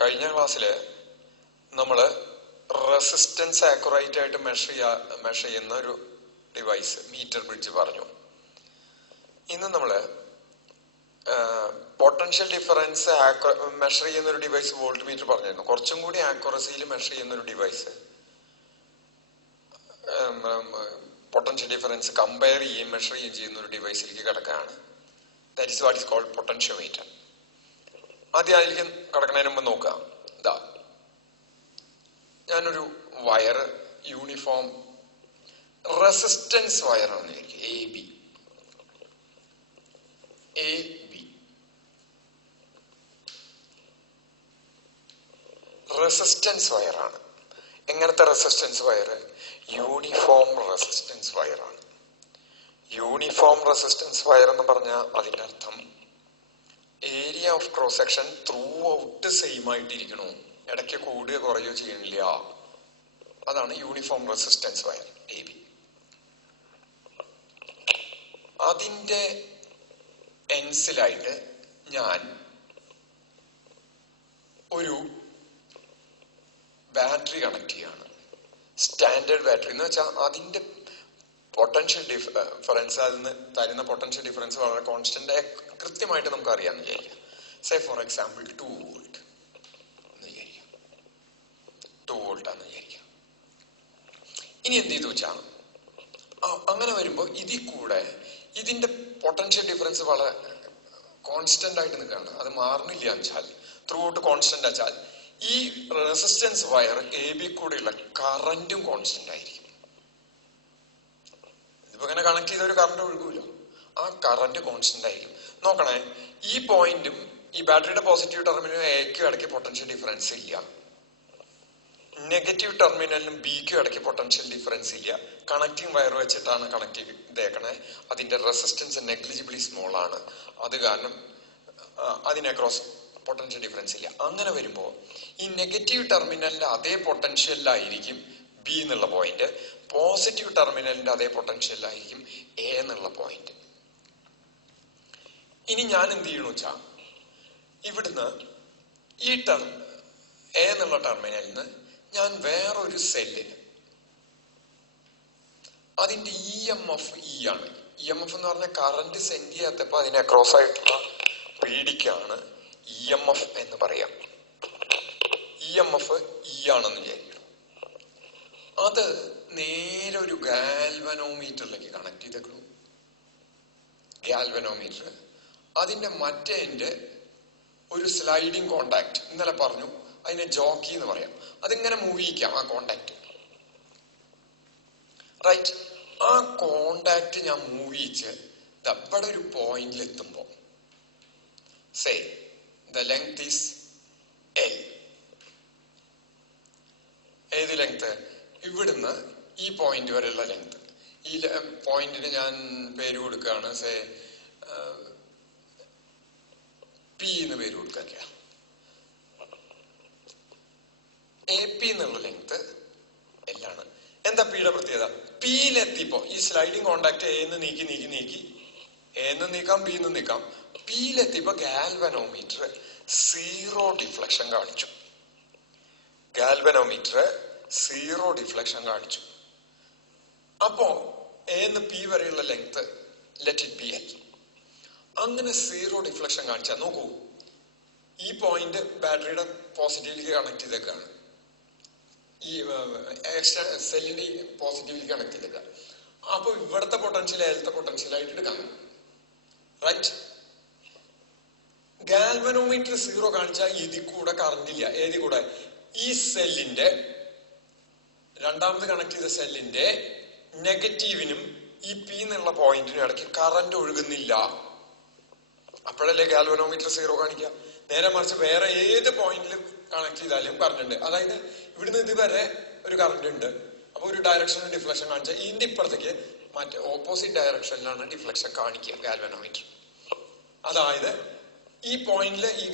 കഴിഞ്ഞ ക്ലാസ്സിൽ നമ്മൾ റെസിസ്റ്റൻസ് ആക്യുറേറ്റ് ആയിട്ട് മെഷർ ചെയ്യുന്ന ഒരു ഡിവൈസ് മീറ്റർ ബ്രിഡ്ജ് പറഞ്ഞു. ഇന്ന് നമ്മൾ പൊട്ടൻഷ്യൽ ഡിഫറൻസ് മെഷർ ചെയ്യുന്ന ഒരു ഡിവൈസ് വോൾട്ട് മീറ്റർ പറഞ്ഞിരുന്നു. കുറച്ചും കൂടി ആക്യുറസിയിൽ മെഷർ ചെയ്യുന്ന ഒരു ഡിവൈസ് പൊട്ടൻഷ്യൽ ഡിഫറൻസ് കമ്പയർ ചെയ്യുകയും മെഷർ ചെയ്യുകയും ചെയ്യുന്ന ഒരു ഡിവൈസിലേക്ക് കിടക്കുകയാണ്. That is what is called potentiometer. ആദ്യം അതിലേക്ക് കിടക്കുന്നതിന് മുമ്പ് നോക്കാം. ഇതാ ഞാനൊരു വയർ യൂണിഫോം റെസിസ്റ്റൻസ് വയറാണെന്ന് വിചാരിക്കും. എ ബി റെസിസ്റ്റൻസ് വയറാണ്. എങ്ങനത്തെ റെസിസ്റ്റൻസ് വയർ? യൂണിഫോം റെസിസ്റ്റൻസ് വയറാണ്. യൂണിഫോം റെസിസ്റ്റൻസ് വയർ എന്ന് പറഞ്ഞാൽ അതിന്റെ അർത്ഥം area of cross section throughout same ആയിട്ടിരിക്കണു, ഇടയ്ക്ക് കൂടുകയോ കുറയോ ചെയ്യണില്ല. അതാണ് uniform resistance wire A B. അതിന്റെ എൻസിലായിട്ട് ഞാൻ ഒരു ബാറ്ററി കണക്ട് ചെയ്യാണ്. സ്റ്റാൻഡേർഡ് ബാറ്ററി എന്ന് വെച്ചാൽ അതിന്റെ പൊട്ടൻഷ്യൽ ഡിഫറൻസ്, അതിന് തരുന്ന പൊട്ടൻഷ്യൽ ഡിഫറൻസ് വളരെ കോൺസ്റ്റന്റ് കൃത്യമായിട്ട് നമുക്ക് അറിയാമെന്ന് വിചാരിക്കാം. സേ ഫോർ എക്സാമ്പിൾ 2 വോൾട്ട് എന്ന് വിചാരിക്കാം. 2 വോൾട്ട് ആണെന്ന് വിചാരിക്കാം. ഇനി എന്ത് ചെയ്തു വെച്ചാൽ അങ്ങനെ വരുമ്പോൾ ഇതിൽ കൂടെ ഇതിന്റെ പൊട്ടൻഷ്യൽ ഡിഫറൻസ് വളരെ കോൺസ്റ്റന്റ് ആയിട്ട് നിൽക്കുകയാണ്. അത് മാറുന്നില്ല വെച്ചാൽ ത്രൂ ഔട്ട് കോൺസ്റ്റന്റ് വെച്ചാൽ ഈ റെസിസ്റ്റൻസ് വയർ എ ബി കൂടെയുള്ള കറന്റും കോൺസ്റ്റന്റ് ആയിരിക്കും. ഇതിപ്പോ ഇങ്ങനെ കണക്ട് ചെയ്ത ഒരു കറണ്ട് ഒഴുകുമല്ലോ, ആ കറന്റ് കോൺസ്റ്റന്റ് ആയിരിക്കും. നോക്കണേ, ഈ പോയിന്റും ഈ ബാറ്ററിയുടെ പോസിറ്റീവ് ടെർമിനലും എക്കും ഇടയ്ക്ക് പൊട്ടൻഷ്യൽ ഡിഫറൻസ് ഇല്ല. നെഗറ്റീവ് ടെർമിനലിനും ബിക്കും ഇടയ്ക്ക് പൊട്ടൻഷ്യൽ ഡിഫറൻസ് ഇല്ല. കണക്റ്റിംഗ് വയർ വെച്ചിട്ടാണ് കണക്ട് ചെയ്തേക്കണേ. അതിന്റെ റെസിസ്റ്റൻസ് നെഗ്ലിജിബിളി സ്മോൾ ആണ്. അത് കാരണം അതിനെ ക്രോസ് പൊട്ടൻഷ്യൽ ഡിഫറൻസ് ഇല്ല. അങ്ങനെ വരുമ്പോൾ ഈ നെഗറ്റീവ് ടെർമിനലിന്റെ അതേ പൊട്ടൻഷ്യലിലായിരിക്കും ബി എന്നുള്ള പോയിന്റ്, പോസിറ്റീവ് ടെർമിനലിന്റെ അതേ പൊട്ടൻഷ്യലിലായിരിക്കും എ എന്നുള്ള പോയിന്റ്. ഇനി ഞാൻ എന്ത് ചെയ്യണു വെച്ചാ ഇവിടുന്ന് ഈ എ എന്നുള്ള ടെർമിനലിൽ നിന്ന് ഞാൻ വേറൊരു സെല്ലിന് അതിന്റെ ഇ എം എഫ് ആണ്. ഇ എം എഫ് എന്ന് പറഞ്ഞാൽ കറന്റ് സെൻഡ് ചെയ്യാത്തപ്പോ അതിനെ ക്രോസ് ആയിട്ടുള്ള പീഡിക്കാണ് ഇ എം എഫ് എന്ന് പറയാം. ഇ എം എഫ് ഇ ആണെന്ന് വിചാരിക്കണം. അത് നേരെ ഒരു ഗാൽവനോമീറ്ററിലേക്ക് കണക്ട് ചെയ്തേക്കണു. ഗാൽവനോമീറ്റർ അതിന്റെ മറ്റേ ഒരു സ്ലൈഡിങ് കോണ്ടാക്ട്, ഇന്നലെ പറഞ്ഞു അതിനെ ജോക്കി എന്ന് പറയാം. അതിങ്ങനെ മൂവ് ചെയ്യിക്കാം ആ കോണ്ടാക്ട്. റൈറ്റ്, ആ കോണ്ടാക്ട് ഞാൻ മൂവ് ചെയ്യിച്ച് ഇവിടെ ഒരു പോയിന്റിൽ എത്തുമ്പോ say the length is L. ഏത് ലെങ്ത്? ഇവിടുന്ന് ഈ പോയിന്റ് വരെയുള്ള ലെങ്ത്. ഈ പോയിന്റിന് ഞാൻ പേര് കൊടുക്കുകയാണ്, സേ പി എന്ന് പേര് കൊടുക്കുക. എ പി എന്നുള്ള ലെങ്ത് എല്ലാണ്. എന്താ പിയുടെ പ്രത്യേകത? പിയിലെത്തിപ്പോ ഈ സ്ലൈഡിങ് കോണ്ടാക്ട് എന്ന് നീക്കി എന്ന് നീക്കാം, ബി എന്ന് നീക്കാം. പിയിലെത്തിയപ്പോ ഗാൽവനോമീറ്റർ 0 ഡിഫ്ലക്ഷൻ കാണിച്ചു. ഗാൽവനോമീറ്റർ 0 ഡിഫ്ലക്ഷൻ കാണിച്ചു. അപ്പോ എന്ന് പി വരെയുള്ള length let it be L. അങ്ങനെ 0 ഡിഫ്ലക്ഷൻ കാണിച്ചാൽ നോക്കൂ, ഈ പോയിന്റ് ബാറ്ററിയുടെ പോസിറ്റീവിലേക്ക് കണക്ട് ചെയ്തേക്കാണ്. ഈ എക്സ്ട്രാ സെല്ലിന്റെ പോസിറ്റീവിലേക്ക് കണക്ട് ചെയ്തേക്ക. അപ്പൊ ഇവിടുത്തെ പൊട്ടൻഷ്യൽ ഏലത്തെ പൊട്ടൻഷ്യലായിട്ട് എടുക്കാം. റൈറ്റ്, ഗാൽവനോമീറ്റർ 0 കാണിച്ചാൽ ഇതിൽ കൂടെ കറണ്ട് ഇല്ല. ഏതി കൂടെ? ഈ സെല്ലിന്റെ രണ്ടാമത് കണക്ട് ചെയ്ത സെല്ലിന്റെ നെഗറ്റീവിനും ഈ പി എന്നുള്ള പോയിന്റിനും ഇടയ്ക്ക് കറന്റ് ഒഴുകുന്നില്ല. അപ്പോഴല്ലേ ഗാൽവനോമീറ്റർ 0 കാണിക്കുക. നേരെ മറിച്ച് വേറെ ഏത് പോയിന്റിൽ കണക്ട് ചെയ്താലും കറണ്ട് ഉണ്ട്. അതായത് ഇവിടുന്ന് ഇതുവരെ ഒരു കറണ്ട് ഉണ്ട്. അപ്പൊ ഒരു ഡയറക്ഷനിൽ ഡിഫ്ലക്ഷൻ കാണിച്ചാൽ ഇതിന്റെ ഇപ്പുറത്തേക്ക് മറ്റേ ഓപ്പോസിറ്റ് ഡയറക്ഷനിലാണ് ഡിഫ്ലക്ഷൻ കാണിക്കുക ഗാൽവനോമീറ്റർ. അതായത് ഈ പോയിന്റിൽ ഈ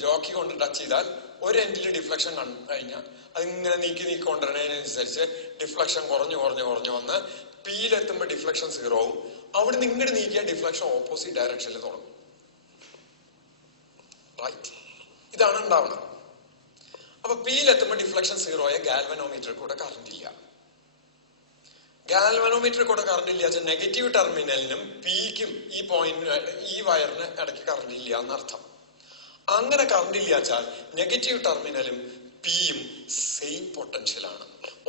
ജോക്കി കൊണ്ട് ടച്ച് ചെയ്താൽ ഒരു എൻഡിൽ ഡിഫ്ലക്ഷൻ കഴിഞ്ഞാൽ അതിങ്ങനെ നീക്കി കൊണ്ടുവരുന്നതിനനുസരിച്ച് ഡിഫ്ലക്ഷൻ കുറഞ്ഞു വന്ന് പിയിലെത്തുമ്പോൾ ഡിഫ്ലക്ഷൻ 0 ആവും. അവിടെ നിന്ന് ഇങ്ങോട്ട് നീക്കിയാൽ ഡിഫ്ലക്ഷൻ ഓപ്പോസിറ്റ് ഡയറക്ഷനിൽ തുടങ്ങും. റൈറ്റ്, ഇതാണ് ഉണ്ടാവുന്നത്. അപ്പൊ പിയിലെത്തുമ്പോൾ ഡിഫ്ലക്ഷൻ 0 ആയ ഗാൽവനോമീറ്ററിൽ കൂടെ കറണ്ട് ഇല്ല. ഗാൽവനോമീറ്ററിൽ കൂടെ കറണ്ട് ഇല്ല വെച്ചാൽ നെഗറ്റീവ് ടെർമിനലിനും പിക്കും ഈ പോയിന്റിന് ഈ വയറിന് ഇടയ്ക്ക് കറണ്ട് ഇല്ല എന്നർത്ഥം. അങ്ങനെ കറണ്ട് ഇല്ല വെച്ചാൽ നെഗറ്റീവ് ടെർമിനലും പിയും സെയിം പൊട്ടൻഷ്യലാണ്.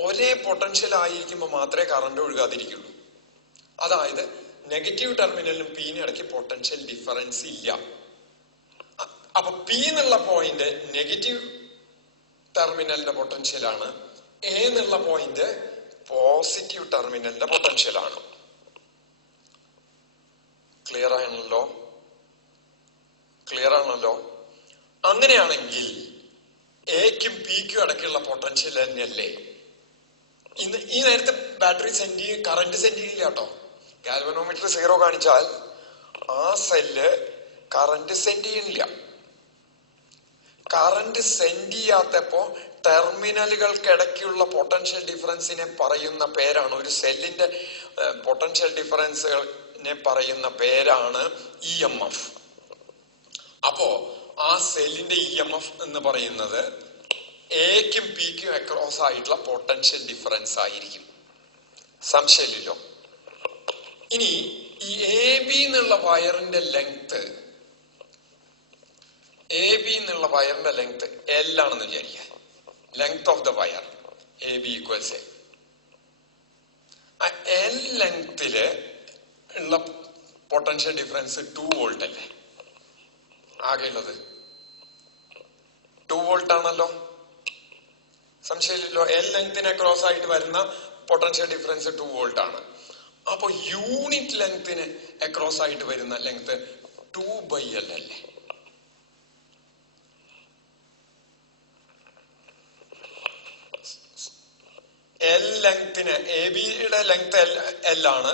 ഒരേ പൊട്ടൻഷ്യൽ ആയിരിക്കുമ്പോൾ മാത്രമേ കറണ്ട് ഒഴുകാതിരിക്കുള്ളൂ. അതായത് നെഗറ്റീവ് ടെർമിനലിനും പിന്നും ഇടയ്ക്ക് പൊട്ടൻഷ്യൽ ഡിഫറൻസ് ഇല്ല. അപ്പൊ പി എന്നുള്ള പോയിന്റ് നെഗറ്റീവ് ടെർമിനലിന്റെ പൊട്ടൻഷ്യലാണ്, എ എന്നുള്ള പോയിന്റ് പോസിറ്റീവ് ടെർമിനലിന്റെ പൊട്ടൻഷ്യലാണ്. ക്ലിയർ ആണല്ലോ? അങ്ങനെയാണെങ്കിൽ എക്കും പിക്കും ഇടയ്ക്കുള്ള പൊട്ടൻഷ്യൽ തന്നെയല്ലേ? ഈ നേരത്തെ ബാറ്ററി കറന്റ് സെൻഡ് ചെയ്യില്ല കേട്ടോ. ഗാൽവനോമീറ്റർ 0 കാണിച്ചാൽ ആ സെല്ല് കറന്റ് സെൻഡ് ചെയ്യണില്ല. കറന്റ് സെൻഡ് ചെയ്യാത്തപ്പോ ടെർമിനലുകൾക്കിടയ്ക്കുള്ള പൊട്ടൻഷ്യൽ ഡിഫറൻസിനെ പറയുന്ന പേരാണ്, ഒരു സെല്ലിന്റെ പൊട്ടൻഷ്യൽ ഡിഫറൻസിനെ പറയുന്ന പേരാണ് EMF. അപ്പോ ആ സെല്ലിന്റെ EMF എന്ന് പറയുന്നത് എക്കും പിക്കും അക്രോസ് ആയിട്ടുള്ള പൊട്ടൻഷ്യൽ ഡിഫറൻസ് ആയിരിക്കും. സംശയമില്ലല്ലോ. ഇനി ഈ AB എന്നുള്ള വയറിന്റെ ലെങ്ത് L ആണെന്ന് വിചാരിക്കുക. Length of the wire AB equals L ലെങ്തില് ഉള്ള പൊട്ടൻഷ്യൽ ഡിഫറൻസ് 2 വോൾട്ട് അല്ലേ? ആകെയുള്ളത് 2 വോൾട്ട് ആണല്ലോ. സംശയമില്ലല്ലോ. L ലെങ്തിനെ ക്രോസ് ആയിട്ട് വരുന്ന പൊട്ടൻഷ്യൽ ഡിഫറൻസ് 2 വോൾട്ട് ആണ്. അപ്പൊ യൂണിറ്റ് ലെങ്തിന് അക്രോസ് ആയിട്ട് വരുന്ന ലെങ്ത് 2/L അല്ലേ? L ലെങ്തിന് ABയുടെ ലെങ്ത് L ആണ്,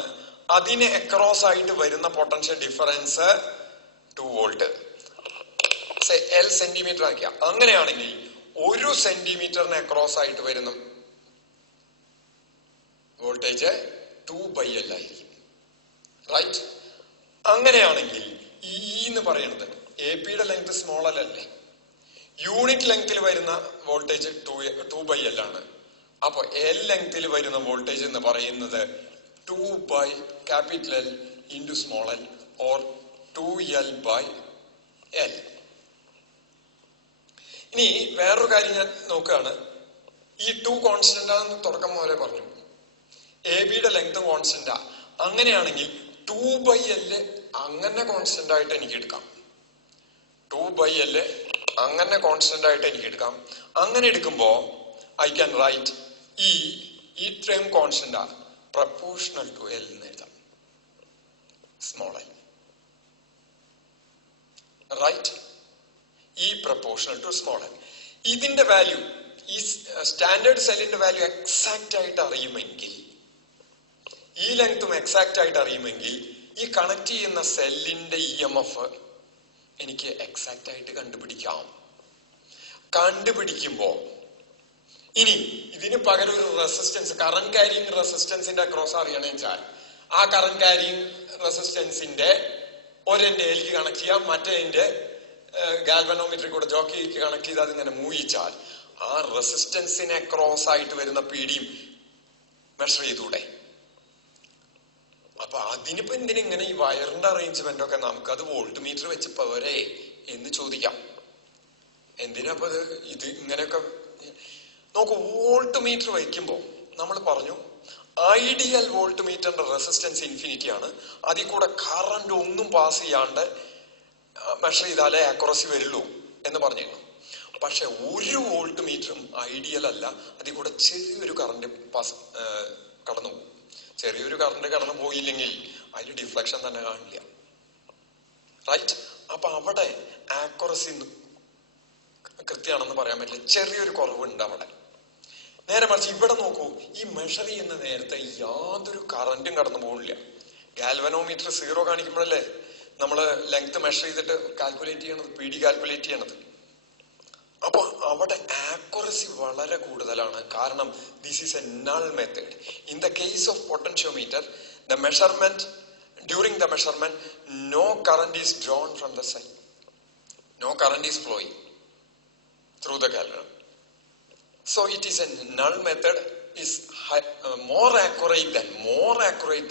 അതിന് അക്രോസ് ആയിട്ട് വരുന്ന potential difference 2 volt. L centimetre ആക്കിയ അങ്ങനെയാണെങ്കിൽ 1 സെന്റിമീറ്ററിന് അക്രോസ് ആയിട്ട് വരുന്ന വോൾട്ടേജ് 2/L ആയിരിക്കും. റൈറ്റ്? അങ്ങനെയാണെങ്കിൽ ഈ എന്ന് പറയുന്നത് APയുടെ ലെങ്ത് സ്മോൾ അല്ലേ? യൂണിറ്റ് ലെങ്തിൽ വരുന്ന വോൾട്ടേജ് 2/L ആണ്. അപ്പൊ L ലെങ്തിൽ വരുന്ന വോൾട്ടേജ് എന്ന് പറയുന്നത് 2/L into small l or 2L/L. ഇനി വേറൊരു കാര്യം ഞാൻ നോക്കുകയാണ്. ഈ 2 കോൺസ്റ്റന്റ് ആണെന്ന് തുടക്കം പോലെ പറഞ്ഞു. ABയുടെ ലെങ്ത് കോൺസ്റ്റന്റാ. അങ്ങനെയാണെങ്കിൽ 2/L അങ്ങനെ കോൺസ്റ്റന്റ് ആയിട്ട് എനിക്ക് എടുക്കാം. 2/L അങ്ങനെ കോൺസ്റ്റന്റ് ആയിട്ട് എനിക്ക് എടുക്കാം. അങ്ങനെ എടുക്കുമ്പോ ഐ ക്യാൻ റൈറ്റ് ഈ term constant proportional to L എന്ന് എഴുതാം. Small l. Right? Proportional to small l. ഇതിന്റെ വാല്യൂ, ഈ സ്റ്റാൻഡേർഡ് സെല്ലിന്റെ വാല്യൂ എക്സാക്റ്റ് ആയിട്ട് അറിയുമെങ്കിൽ, ഈ ലെങ്ത്തും എക്സാക്റ്റ് ആയിട്ട് അറിയുമെങ്കിൽ, ഈ കണക്ട് ചെയ്യുന്ന സെല്ലിന്റെ EMF എനിക്ക് എക്സാക്റ്റ് ആയിട്ട് കണ്ടുപിടിക്കാം. കണ്ടുപിടിക്കുമ്പോ ഇനി ഇതിന് പകരം ഒരു റെസിസ്റ്റൻസ്, കറന്റ് ക്യാരിയിങ് റെസിസ്റ്റൻസിന്റെ അക്രോസ് അറിയണമെന്ന് വെച്ചാൽ ആ കറന്റ് ക്യാരിയിങ് റെസിസ്റ്റൻസിന്റെ ഒരെന്റെ എലിക്ക് കണക്ട് ചെയ്യാം, മറ്റേ ഗാൽവനോമീറ്ററിൽ കൂടെ ജോക്കിക്ക് കണക്ട് ചെയ്ത് അതിങ്ങനെ മൂയിച്ചാൽ ആ റെസിസ്റ്റൻസിനെ ക്രോസ് ആയിട്ട് വരുന്ന പീഡിയും മെഷർ ചെയ്തൂടെ? അപ്പൊ അതിനിപ്പോ എന്തിനിങ്ങനെ ഈ വയറിന്റെ അറേഞ്ച്മെന്റ് ഒക്കെ നമുക്കത് വോൾട്ട് മീറ്റർ വെച്ച് പോരെ എന്ന് ചോദിക്കാം. എന്തിനാ ഇത് ഇങ്ങനെയൊക്കെ നോക്കൂ. വോൾട്ട് മീറ്റർ വയ്ക്കുമ്പോ നമ്മൾ പറഞ്ഞു ഐഡിയൽ വോൾട്ട് മീറ്ററിന്റെ റെസിസ്റ്റൻസ് ഇൻഫിനിറ്റി ആണ്. അതിൽ കൂടെ കറന്റ് ഒന്നും പാസ് ചെയ്യാണ്ട് മെഷർ ചെയ്താലേ ആക്യുറസി വരുള്ളൂ എന്ന് പറഞ്ഞിരുന്നു. പക്ഷെ ഒരു വോൾട്ട് മീറ്ററും ഐഡിയൽ അല്ല. അതിൽ കൂടെ ചെറിയൊരു കറന്റ് കടന്നു പോകും. ചെറിയൊരു കറന്റ് കടന്നു പോയില്ലെങ്കിൽ അതിൽ ഡിഫ്ലക്ഷൻ തന്നെ കാണില്ല. റൈറ്റ്? അപ്പൊ അവിടെ ആക്യുറസി കൃത്യമാണെന്ന് പറയാൻ പറ്റില്ല, ചെറിയൊരു കുറവുണ്ട് അവിടെ. നേരെ മറിച്ച് ഇവിടെ നോക്കൂ, ഈ മെഷർ ചെയ്യുന്ന നേരത്തെ യാതൊരു കറന്റും കടന്നു പോകില്ല. ഗാൽവനോമീറ്റർ 0 കാണിക്കുമ്പോഴല്ലേ നമ്മള് ലെങ്ത് മെഷർ ചെയ്തിട്ട് കാൽക്കുലേറ്റ് ചെയ്യണത്, PD കാൽക്കുലേറ്റ് ചെയ്യണത്. അപ്പൊ അവിടെ ആക്യുറസി വളരെ കൂടുതലാണ്. കാരണം this is a null method. In the case of potentiometer, the measurement, during the measurement, no current is drawn from the cell, no current is flowing through the galvanometer. So it is a null method is more accurate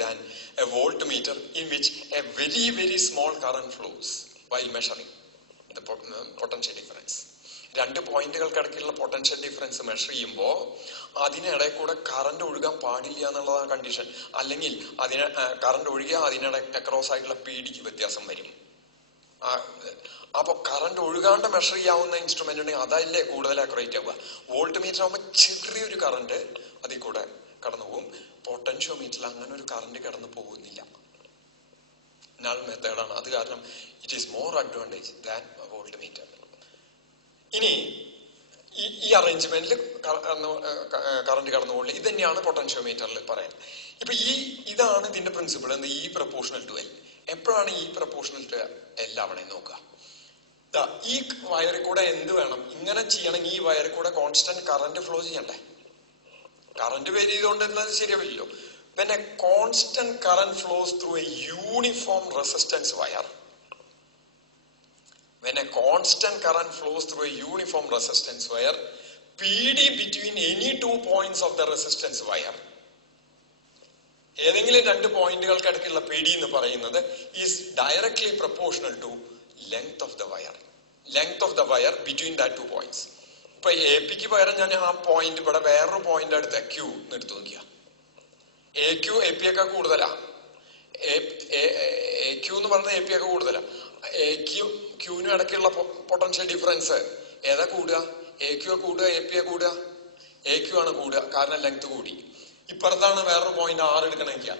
than a voltmeter in which a very small current flows while measuring the potential difference. രണ്ട് പോയിന്റുകൾക്കിടയ്ക്കുള്ള potential difference measure ചെയ്യുമ്പോൾ അതിനിടയിൽ കൂടെ current ഒഴുകാൻ പാടില്ല എന്നുള്ളതാണ് condition. അല്ലെങ്കിൽ current ഒഴുകിയാൽ അതിനിടെ across ആയിട്ടുള്ള പീഡിക്ക് വ്യത്യാസം വരും. അപ്പൊ കറണ്ട് ഒഴുകാണ്ട് മെഷർ ചെയ്യാവുന്ന ഇൻസ്ട്രുമെന്റ് ഉണ്ടെങ്കിൽ അതല്ലേ കൂടുതൽ അക്യുറേറ്റ് ആവുക. വോൾട്ട് മീറ്റർ ആകുമ്പോൾ ചെറിയൊരു കറണ്ട് അതിൽ കൂടെ കടന്നു പോകും. പൊട്ടൻഷ്യോമീറ്ററിൽ അങ്ങനെ ഒരു കറണ്ട് കടന്നു പോകുന്നില്ല. നൾ മെത്തേഡാണ്. അത് കാരണം it is more advantage than volt meter. ഇനി ഈ അറേഞ്ച്മെന്റിൽ കറണ്ട് കടന്നു പോകില്ല. ഇത് തന്നെയാണ് പൊട്ടൻഷ്യോമീറ്ററിൽ പറയാൻ. ഇപ്പൊ ഇതാണ് ഇതിന്റെ പ്രിൻസിപ്പിൾ. എന്ത് ഈ പ്രൊപ്പോർഷണൽ ടു എൽ. എപ്പോഴാണ് ഈ പ്രൊപ്പോർഷണൽ ടു എൽ ആവണേ നോക്കുക. ഈ വയറിൽ കൂടെ എന്ത് വേണം ഇങ്ങനെ ചെയ്യണമെങ്കിൽ ഈ വയറിൽ കൂടെ കോൺസ്റ്റന്റ് കറന്റ് ഫ്ലോ ചെയ്യണ്ടേ. കറന്റ് വേരി ചെയ്തുകൊണ്ടിരുന്നത് ശരിയാവില്ലല്ലോ. When a constant current flows through a uniform resistance wire, PD between any 2 points of the resistance wire, ഏതെങ്കിലും രണ്ട് പോയിന്റുകൾക്കിടയ്ക്കുള്ള PD എന്ന് പറയുന്നത് is directly proportional to length of the wire between that 2 points. ഇപ്പൊ APക്ക് പകരം ഞാൻ ആ point ഇവിടെ വേറൊരു പോയിന്റ് അടുത്ത Q എടുത്തു നോക്കിയ AQ AP ഒക്കെ കൂടുതലാ. AQ എന്ന് പറഞ്ഞ AP ഒക്കെ കൂടുതലാ. Qനും ഇടയ്ക്കുള്ള പൊട്ടൻഷ്യൽ ഡിഫറൻസ് ഏതാ കൂടുക? AQ കൂടുക AP കൂടുക? AQ ആണ് കൂടുക, കാരണം ലെങ്ത് കൂടി. ഇപ്പുറത്താണ് വേറൊരു പോയിന്റ് R എടുക്കണമെങ്കിൽ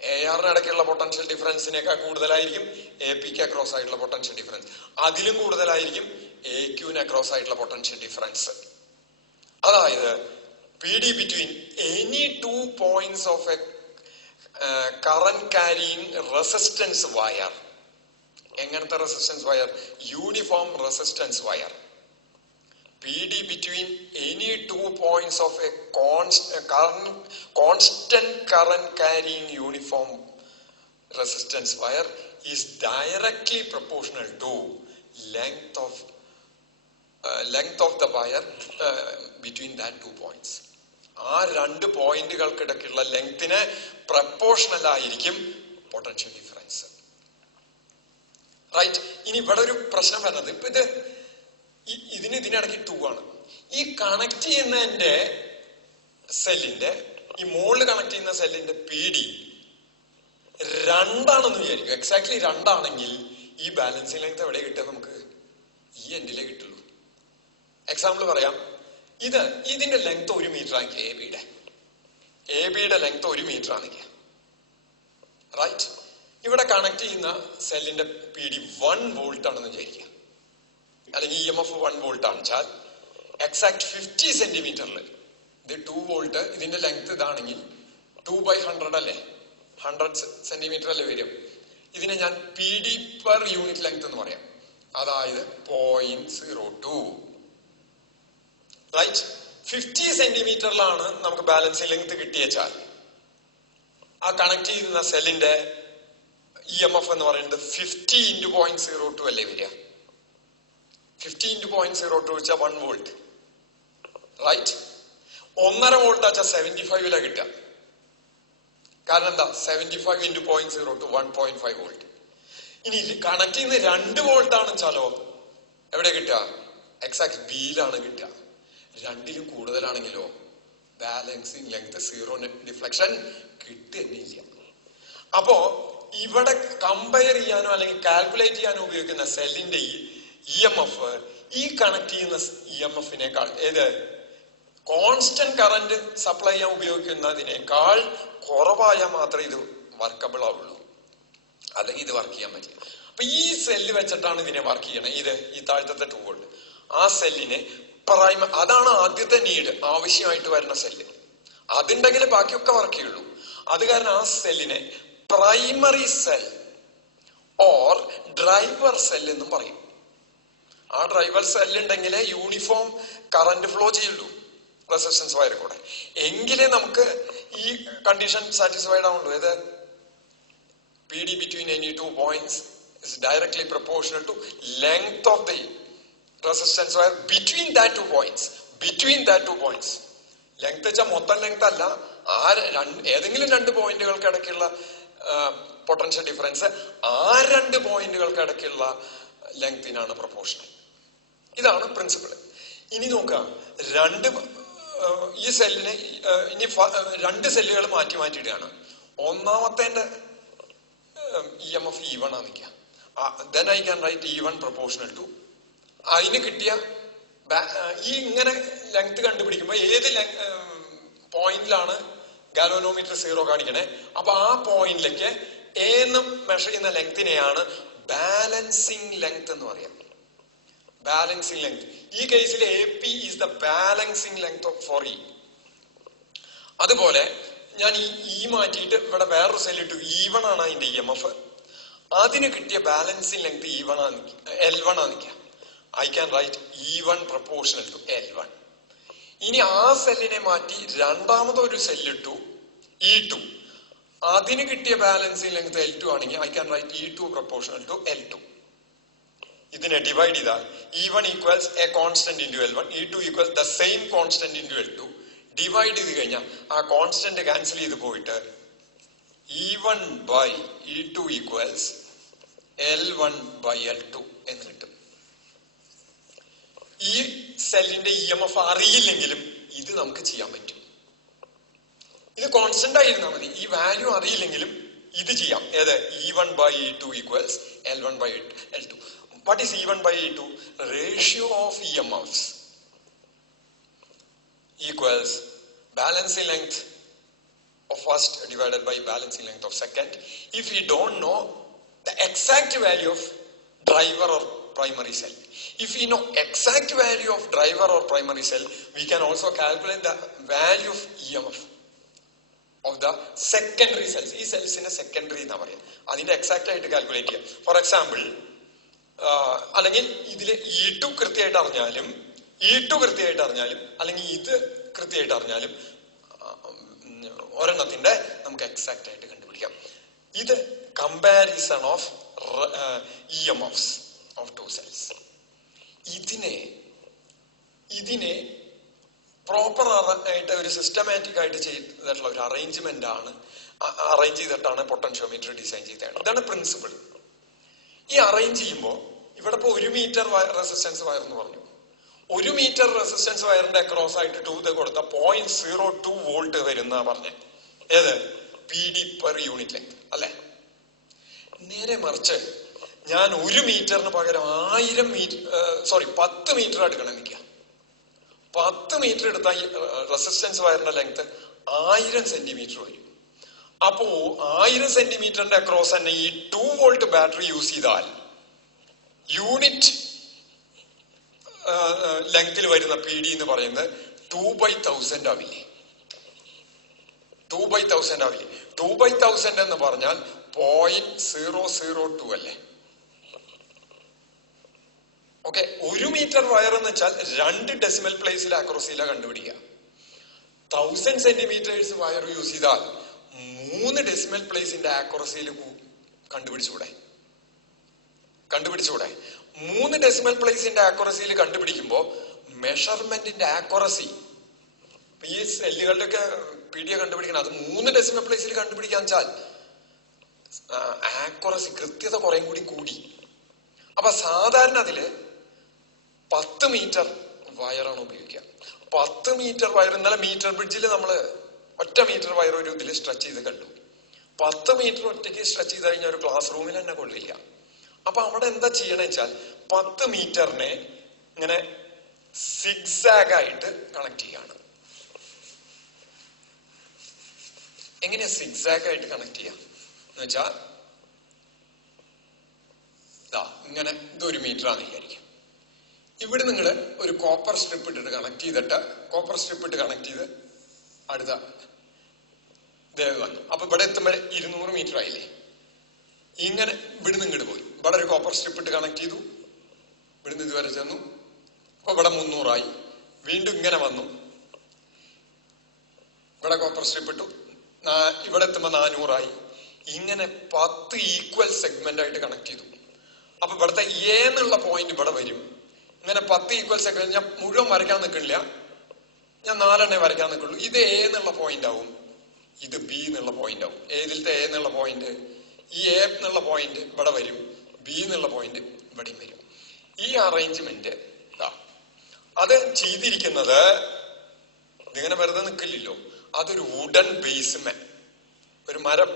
ARന് ഇടയ്ക്കുള്ള പൊട്ടൻഷ്യൽ ഡിഫറൻസിനേക്കാൾ കൂടുതലായിരിക്കും APക്ക് അക്രോസ് ആയിട്ടുള്ള പൊട്ടൻഷ്യൽ ഡിഫറൻസ്. അതിലും കൂടുതലായിരിക്കും AQന് അക്രോസ് ആയിട്ടുള്ള പൊട്ടൻഷ്യൽ ഡിഫറൻസ്. അതായത് PD between any 2 points of a current carrying resistance wire. എങ്ങനത്തെ resistance wire? Uniform resistance wire. PD between any 2 points of a constant current carrying uniform resistance wire is directly proportional to length of the wire between that 2 points. ആ രണ്ട് പോയിന്റുകൾക്കിടയ്ക്കുള്ള ലെങ്തിന് proportional ആയിരിക്കും potential difference. Right. ഇനി ഇവിടെ ഒരു പ്രശ്നം വരുന്നത്, ഇപ്പൊ ഇതിനിടയ്ക്ക് 2 ആണ്. ഈ കണക്ട് ചെയ്യുന്നതിന്റെ സെല്ലിന്റെ ഈ മുകളിൽ കണക്ട് ചെയ്യുന്ന സെല്ലിന്റെ PD 2 വിചാരിക്കും. എക്സാക്ട്ലി 2 ഈ ബാലൻസിംഗ് ലെങ്ത് എവിടെ കിട്ടുക? നമുക്ക് ഈ എൻഡിലേ കിട്ടുള്ളൂ. എക്സാമ്പിൾ പറയാം. ഇതിന്റെ ലെങ്ത് 1 മീറ്റർ ആക്കിയ എബിയുടെ ലെങ്ത് 1 മീറ്റർ ആണെങ്കിൽ, റൈറ്റ്, ഇവിടെ കണക്ട് ചെയ്യുന്ന സെല്ലിന്റെ PD 1 വോൾട്ട് ആണെന്ന് വിചാരിക്കുക. അല്ലെങ്കിൽ EMF 1 വോൾട്ട് ആണെന്ന് വെച്ചാൽ എക്സാക്ട് 50 സെന്റിമീറ്ററിൽ ഇത് 2 വോൾട്ട്. ഇതിന്റെ ലെങ്ത് ഇതാണെങ്കിൽ 2/100 അല്ലേ, 100 സെന്റിമീറ്റർ അല്ലേ വരും. ഇതിനെ ഞാൻ PD പെർ യൂണിറ്റ് ലെങ്ത് എന്ന് പറയാം. അതായത് 0.02. റൈറ്റ്. 50 സെന്റിമീറ്ററിലാണ് നമുക്ക് ബാലൻസിംഗ് ലെങ്ത് കിട്ടിയച്ചാൽ ആ കണക്ട് ചെയ്യുന്ന സെല്ലിന്റെ EMF എന്ന് പറയുന്നത് 50 × 0.02 അല്ലേ വരിക. 50 × 0.02 വെച്ചാൽ 1 വോൾട്ട്. റൈറ്റ്. 1.5 വോൾട്ട് വെച്ചാൽ 75 കിട്ടുക. കാരണം എന്താ? 75 × 0.02 1.5 വോൾട്ട്. ഇനി കണക്ട് ചെയ്യുന്ന 2 വോൾട്ട് ആണെന്ന് വെച്ചാലോ എവിടെ കിട്ടുക? എക്സാക്ട് ബിയിലാണ് കിട്ടുക. 2ലും കൂടുതലാണെങ്കിലോ ബാലൻസിങ് ലെങ്ത് 0 ഡിഫ്ലക്ഷൻ കിട്ടുന്നില്ല. അപ്പോ ഇവിടെ കമ്പയർ ചെയ്യാനോ അല്ലെങ്കിൽ കാൽക്കുലേറ്റ് ചെയ്യാനോ ഉപയോഗിക്കുന്ന സെല്ലിന്റെ EMF ഈ കണക്ട് ചെയ്യുന്ന EMFനേക്കാൾ കോൺസ്റ്റന്റ് കറന്റ് സപ്ലൈ ചെയ്യാൻ ഉപയോഗിക്കുന്നതിനേക്കാൾ കുറവായാൽ മാത്രമേ ഇത് വർക്കബിൾ ആവുള്ളൂ. അല്ലെങ്കിൽ ഇത് വർക്ക് ചെയ്യാൻ പറ്റില്ല. അപ്പൊ ഈ സെല്ല് വെച്ചിട്ടാണ് ഇതിനെ വർക്ക് ചെയ്യണത്. ഈ താഴത്തെ 2 വോൾട്ട് ആ സെല്ലിനെ അതാണ് ആദ്യത്തെ നീഡ്, ആവശ്യമായിട്ട് വരുന്ന സെല്ല്. അതുണ്ടെങ്കിൽ ബാക്കിയൊക്കെ വർക്ക് ചെയ്യുള്ളൂ. അത് കാരണം ആ സെല്ലിനെ primary cell or driver cell എന്നും പറയും. ആ ഡ്രൈവർ സെല്ലുണ്ടെങ്കിലേ യൂണിഫോം കറന്റ് ഫ്ലോ ചെയ്യുള്ളൂ റെസിസ്റ്റൻസ് വയർ കൂടെ. എങ്കിലേ നമുക്ക് ഈ കണ്ടീഷൻ സാറ്റിസ്ഫൈഡ് ആവുള്ളൂ. PD between any 2 points is directly proportional to length of the resistance wire between that two points. Length വെച്ചാൽ മൊത്തം ലെങ്ത് അല്ല, ഏതെങ്കിലും രണ്ട് പോയിന്റുകൾക്ക് ഇടയ്ക്കുള്ള പൊട്ടൻഷ്യൽ ഡിഫറൻസ് ആ രണ്ട് പോയിന്റുകൾക്ക് ഇടയ്ക്കുള്ള ലെങ്തിനാണ് പ്രൊപ്പോർഷണൽ. ഇതാണ് പ്രിൻസിപ്പിൾ. ഇനി നോക്കാം, ഈ സെല്ലിനെ ഇനി രണ്ട് സെല്ലുകൾ മാറ്റിയിടുകയാണ്. ഒന്നാമത്തെ EMF E1 ആണ് നിൽക്കുക. then I can write E1 proportional to അതിന് കിട്ടിയ ഈ ഇങ്ങനെ ലെങ്ത് കണ്ടുപിടിക്കുമ്പോൾ ഏത് പോയിന്റിലാണ് ഗാൽവനോമീറ്റർ 0 കാണിക്കണേ, അപ്പൊ ആ പോയിന്റിലേക്ക് എന്ന് മെഷർ ചെയ്യുന്ന ലെങ്തിനെയാണ് ബാലൻസിങ് ലെങ്ത് എന്ന് പറയാം. Balancing length. ഈ കേസിൽ AP is the balancing length for E. അതുപോലെ ഞാൻ ഈ മാറ്റിയിട്ട് ഇവിടെ വേറൊരു സെല്ലിട്ടു, E1 ആണ് അതിന്റെ EMF. അതിന് കിട്ടിയ ബാലൻസിങ് ലെങ്ത് L1 ആണ് നിൽക്കുക. I can write E1 proportional to L1. ഇനി ആ സെല്ലിനെ മാറ്റി രണ്ടാമതൊരു സെല്ലിട്ടു E2. അതിന് കിട്ടിയ ബാലൻസിങ് ലെങ്ത് L2 ആണെങ്കിൽ I can write E2 proportional to L2. ഇതിനെ ഡിവൈഡ് ചെയ്താൽ E1 equals A constant into L1, E2 equals the same constant into L2. Divide ചെയ്ത് കഴിഞ്ഞാൽ ആ കോൺസ്റ്റന്റ് ക്യാൻസൽ ചെയ്ത് പോയിട്ട് E1 by E2 equals L1 by L2 എന്ന് കിട്ടും. ഈ സെല്ലിന്റെ EMF അറിയില്ലെങ്കിലും ഇത് നമുക്ക് ചെയ്യാൻ പറ്റും. ഇത് കോൺസ്റ്റന്റ് ആയിരുന്നാൽ മതി. ഈ വാല്യൂ അറിയില്ലെങ്കിലും ഇത് ചെയ്യാം. ഏത്? E1 by E2 equals L1 by L2. What is E1 by E2? Ratio of EMFs equals balancing length of first divided by balancing length of second. If we don't know the exact value of driver or primary cell, if we know exact value of driver or primary cell, we can also calculate the value of EMF of the secondary cells. ഈ സെൽസിനെ secondary എന്നാ പറയാം. അതിന്റെ exact ആയിട്ട് calculate ചെയ്യാം. For example, അല്ലെങ്കിൽ ഇതിൽ E2 കൃത്യമായിട്ട് അറിഞ്ഞാലും അല്ലെങ്കിൽ ഇത് കൃത്യമായിട്ട് അറിഞ്ഞാലും ഒരെണ്ണത്തിന്റെ നമുക്ക് എക്സാക്ട് ആയിട്ട് കണ്ടുപിടിക്കാം. ഇത് comparison of EMFs of two cells. ഇതിനെ പ്രോപ്പർ ആയിട്ട് ഒരു സിസ്റ്റമാറ്റിക് ആയിട്ട് ചെയ്തിട്ടുള്ള ഒരു അറേഞ്ച് ചെയ്തിട്ടാണ് പൊട്ടൻഷ്യോമീറ്റർ ഡിസൈൻ ചെയ്തത്. ഇതാണ് പ്രിൻസിപ്പിൾ. ഈ അറേഞ്ച് ചെയ്യുമ്പോൾ ഇവിടെ ഇപ്പൊ 1 മീറ്റർ റെസിസ്റ്റൻസ് വയർ എന്ന് പറഞ്ഞു. 1 മീറ്റർ റെസിസ്റ്റൻസ് വയറിന്റെ അക്രോസ് ആയിട്ട് 2 കൊടുത്ത 0.02 വോൾട്ട് വരുന്ന പറഞ്ഞ ഏത് PD പെർ യൂണിറ്റ് ലെങ്ത് അല്ലെ. നേരെ മറിച്ച് ഞാൻ 1 മീറ്ററിന് പകരം 1000 മീറ്റർ എടുക്കണം നിൽക്കുക. 10 മീറ്റർ എടുത്താൽ റെസിസ്റ്റൻസ് വയറിന്റെ ലെങ്ത് 1000 സെന്റിമീറ്റർ വരും. അപ്പോ 1000 സെന്റിമീറ്ററിന്റെ അക്രോസ് തന്നെ ഈ 2 വോൾട്ട് ബാറ്ററി യൂസ് ചെയ്താൽ യൂണിറ്റ് ലെങ്തിൽ വരുന്ന PD എന്ന് പറയുന്നത് 2/1000 ആവില്ലേ. 2/1000 എന്ന് പറഞ്ഞാൽ 0.002 അല്ലേ. ഓക്കെ, 1 മീറ്റർ വയർ എന്ന് വെച്ചാൽ 2 ഡെസിമൽ പ്ലേസിൽ ആക്രോസിയില കണ്ടുപിടിക്കുക. 1000 സെന്റിമീറ്റേഴ്സ് വയർ യൂസ് ചെയ്താൽ 3 ഡെസിമൽ പ്ലേസിന്റെ ആക്യുറസിയിൽ കണ്ടുപിടിച്ചൂടെ? 3 ഡെസിമൽ പ്ലേസിന്റെ ആക്യുറസിയിൽ കണ്ടുപിടിക്കുമ്പോ മെഷർമെന്റിന്റെ ആക്യുറസി, ഈ സെല്ലുകളുടെയൊക്കെ PD കണ്ടുപിടിക്കണം, അത് 3 ഡെസിമൽ പ്ലേസിൽ കണ്ടുപിടിക്കാൻ വെച്ചാൽ ആക്യുറസി കൃത്യത കുറേ കൂടി. അപ്പൊ സാധാരണ അതില് 10 മീറ്റർ വയറാണ് ഉപയോഗിക്കുക. 10 മീറ്റർ വയർ ഇന്നലെ മീറ്റർ ബ്രിഡ്ജിൽ നമ്മള് ഒറ്റ മീറ്റർ വയർ ഒരു ഇതിൽ സ്ട്രെച്ച് ചെയ്ത് കണ്ടു. 10 മീറ്റർ ഒറ്റയ്ക്ക് സ്ട്രെച്ച് ചെയ്ത് കഴിഞ്ഞാൽ ഒരു ക്ലാസ് റൂമിൽ തന്നെ കൊള്ളില്ല. അപ്പൊ അവിടെ എന്താ ചെയ്യണമെന്ന് വെച്ചാൽ 10 മീറ്ററിനെ ഇങ്ങനെ സിഗ്സാഗ് ആയിട്ട് കണക്ട് ചെയ്യാണ്. എങ്ങനെയാ സിഗ്സാഗ് ആയിട്ട് കണക്ട് ചെയ്യാം എന്ന് വെച്ചാൽ ഇങ്ങനെ ഇതൊരു മീറ്റർ ആണെന്ന് വിചാരിക്കും. ഇവിടെ നിങ്ങൾ ഒരു കോപ്പർ സ്ട്രിപ്പ് ഇട്ടിട്ട് കണക്ട് ചെയ്ത് അടുത്ത ദേവ് വന്നു. അപ്പൊ ഇവിടെ എത്തുമ്പോൾ 200 മീറ്റർ ആയില്ലേ. ഇങ്ങനെ ഇവിടുന്ന് ഇങ്ങോട്ട് പോയി, ഇവിടെ ഒരു കോപ്പർ സ്ട്രിപ്പ് ഇട്ട് കണക്ട് ചെയ്തു, ഇവിടുന്ന് ഇതുവരെ ചെന്നു. അപ്പൊ ഇവിടെ 300 ആയി. വീണ്ടും ഇങ്ങനെ വന്നു, ഇവിടെ കോപ്പർ സ്ട്രിപ്പ് ഇട്ടു, ഇവിടെ എത്തുമ്പോ 400 ആയി. ഇങ്ങനെ 10 ഈക്വൽ സെഗ്മെന്റ് ആയിട്ട് കണക്ട് ചെയ്തു. അപ്പൊ ഇവിടുത്തെ എന്നുള്ള പോയിന്റ് ഇവിടെ വരും. ഇങ്ങനെ 10 ഈക്വൽ സെഗ്മെന്റ് ഞാൻ മുഴുവൻ വരയ്ക്കാൻ നിൽക്കണില്ല, ഞാൻ 4 വരയ്ക്കാൻ നിൽക്കുള്ളൂ. ഇത് എ എന്നുള്ള പോയിന്റ് ആവും, ഇത് ബി എന്നുള്ള പോയിന്റ് ആവും. ഏതിലത്തെ എ എന്നുള്ള പോയിന്റ്? ഈ എ എന്നുള്ള പോയിന്റ് ഇവിടെ വരും, ബി എന്നുള്ള പോയിന്റ് ഇവിടെയും വരും. ഈ അറേഞ്ച്മെന്റ് അത് ചെയ്തിരിക്കുന്നത് ഇതിങ്ങനെ വെറുതെ നിൽക്കില്ലല്ലോ, അതൊരു വുഡൻ ബേസ്മേ, ഒരു മരം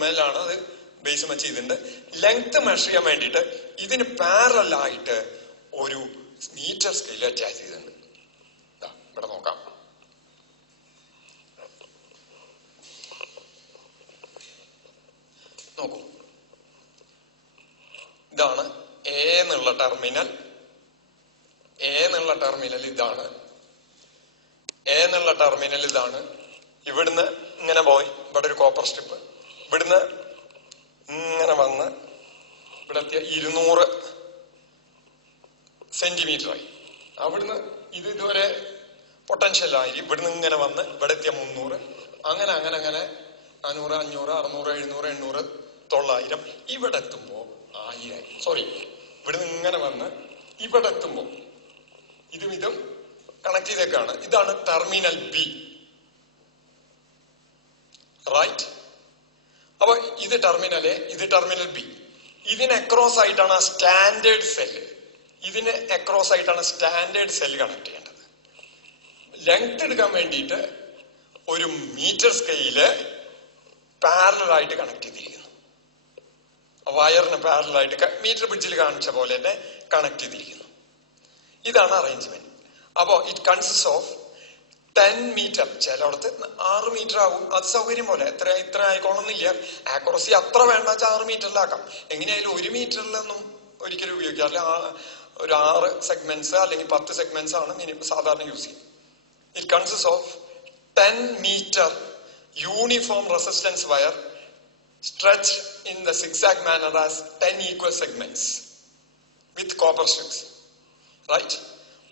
മേലാണ് അത് ബേസ്മേ ചെയ്തിട്ടുണ്ട്. ലെങ്ത് മെഷർ ചെയ്യാൻ വേണ്ടിയിട്ട് ഇതിന് പാരലായിട്ട് ഒരു മീറ്റർ സ്കെയിൽ അറ്റാച്ച് ചെയ്തിട്ടുണ്ട്. ഇവിടെ നോക്കാം. നോക്കൂ, ഇതാണ് എ എന്നുള്ള ടെർമിനൽ. എ എന്നുള്ള ടെർമിനൽ ഇതാണ്. എ എന്നുള്ള ടെർമിനൽ ഇതാണ്. ഇവിടുന്ന് ഇങ്ങനെ പോയി ഇവിടെ ഒരു കോപ്പർ സ്ട്രിപ്പ്, ഇവിടുന്ന് ഇങ്ങനെ വന്ന് ഇവിടെ എത്തിയ 200 സെന്റിമീറ്ററായി. അവിടുന്ന് ഇത് ഇതുവരെ പൊട്ടൻഷ്യലായി. ഇവിടുന്ന് ഇങ്ങനെ വന്ന് ഇവിടെ എത്തിയ 300. അങ്ങനെ അങ്ങനെ അങ്ങനെ 400, 500, 600, 700, 800, 900. ഇവിടെ എത്തുമ്പോ 1000. സോറി, ഇവിടുന്ന് ഇങ്ങനെ വന്ന് ഇവിടെ എത്തുമ്പോ ഇതും കണക്ട് ചെയ്തേക്കാണ്. ഇതാണ് ടെർമിനൽ ബി, റൈറ്റ്? അപ്പൊ ഇത് ടെർമിനൽ എ, ഇത് ടെർമിനൽ ബി. ഇതിന് അക്രോസ് ആയിട്ടാണ് സ്റ്റാൻഡേർഡ് സെല്ല്, ഇതിന് അക്രോസ് ആയിട്ടാണ് സ്റ്റാൻഡേർഡ് സെല്ല് കണക്ട് ചെയ്യേണ്ടത്. ലെങ്ത് എടുക്കാൻ വേണ്ടിയിട്ട് ഒരു മീറ്റർ സ്കെയില് പാരലായിട്ട് കണക്ട് ചെയ്തിരിക്കുന്നു. വയറിന് പാരലായിട്ട് മീറ്റർ ബ്രിഡ്ജിൽ കാണിച്ച പോലെ തന്നെ കണക്ട് ചെയ്തിരിക്കുന്നു. ഇതാണ് അറേഞ്ച്മെന്റ്. അപ്പോ ഇറ്റ് കൺസിസ്റ്റ് ഓഫ് 10 മീറ്റർ. ചിലയിടത്ത് 6 മീറ്റർ ആവും, അത് സൗകര്യം പോലെ. ഇത്ര ആയിക്കോണമെന്നില്ല. ആക്യുറസി അത്ര വേണ്ട വെച്ചാൽ 6 മീറ്ററിലാക്കാം. എങ്ങനെയായാലും 1 മീറ്ററിലൊന്നും ഒരിക്കലും ഉപയോഗിക്കാറില്ല. ഒരു 6 സെഗ്മെന്റ്സ് അല്ലെങ്കിൽ 10 സെഗ്മെന്റ്സ് ആണ് സാധാരണ യൂസ് ചെയ്യുന്നത്. It consist of 10 meter uniform resistance wire stretched in the zigzag manner as 10 equal segments with copper strips, right,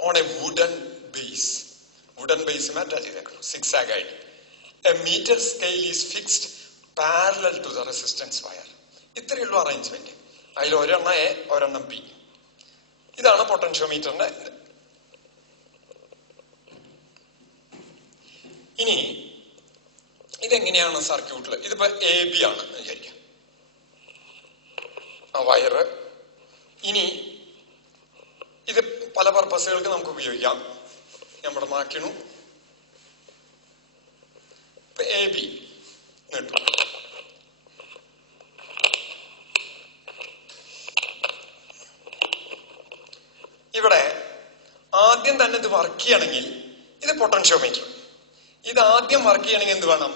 on a wooden base. Wooden base में attach है, zigzag आയിട്ട്. A meter scale is fixed parallel to the resistance wire. ഇത്രയുള്ള arrangement. അതിൽ ഒരെണ്ണം A, ഒരെണ്ണം B. ഇതാണ് പൊട്ടൻഷ്യോമീറ്ററിന്റെ. ഇനി ഇതെങ്ങനെയാണ് സർക്യൂട്ടിൽ? ഇതിപ്പോ എ ബി ആണ് വിചാരിക്കാം, ആ വയറ്. ഇനി ഇത് പല പർപ്പസുകൾക്ക് നമുക്ക് ഉപയോഗിക്കാം. നമ്മുടെ മാറ്റണു ഇപ്പൊ എ ബി കിട്ടും. ഇവിടെ ആദ്യം തന്നെ ഇത് വർക്ക് ചെയ്യണമെങ്കിൽ ഇത് പൊട്ടൻഷ്യോമീറ്റർ. ഇത് ആദ്യം വർക്ക് ചെയ്യണമെങ്കിൽ എന്ത് വേണം?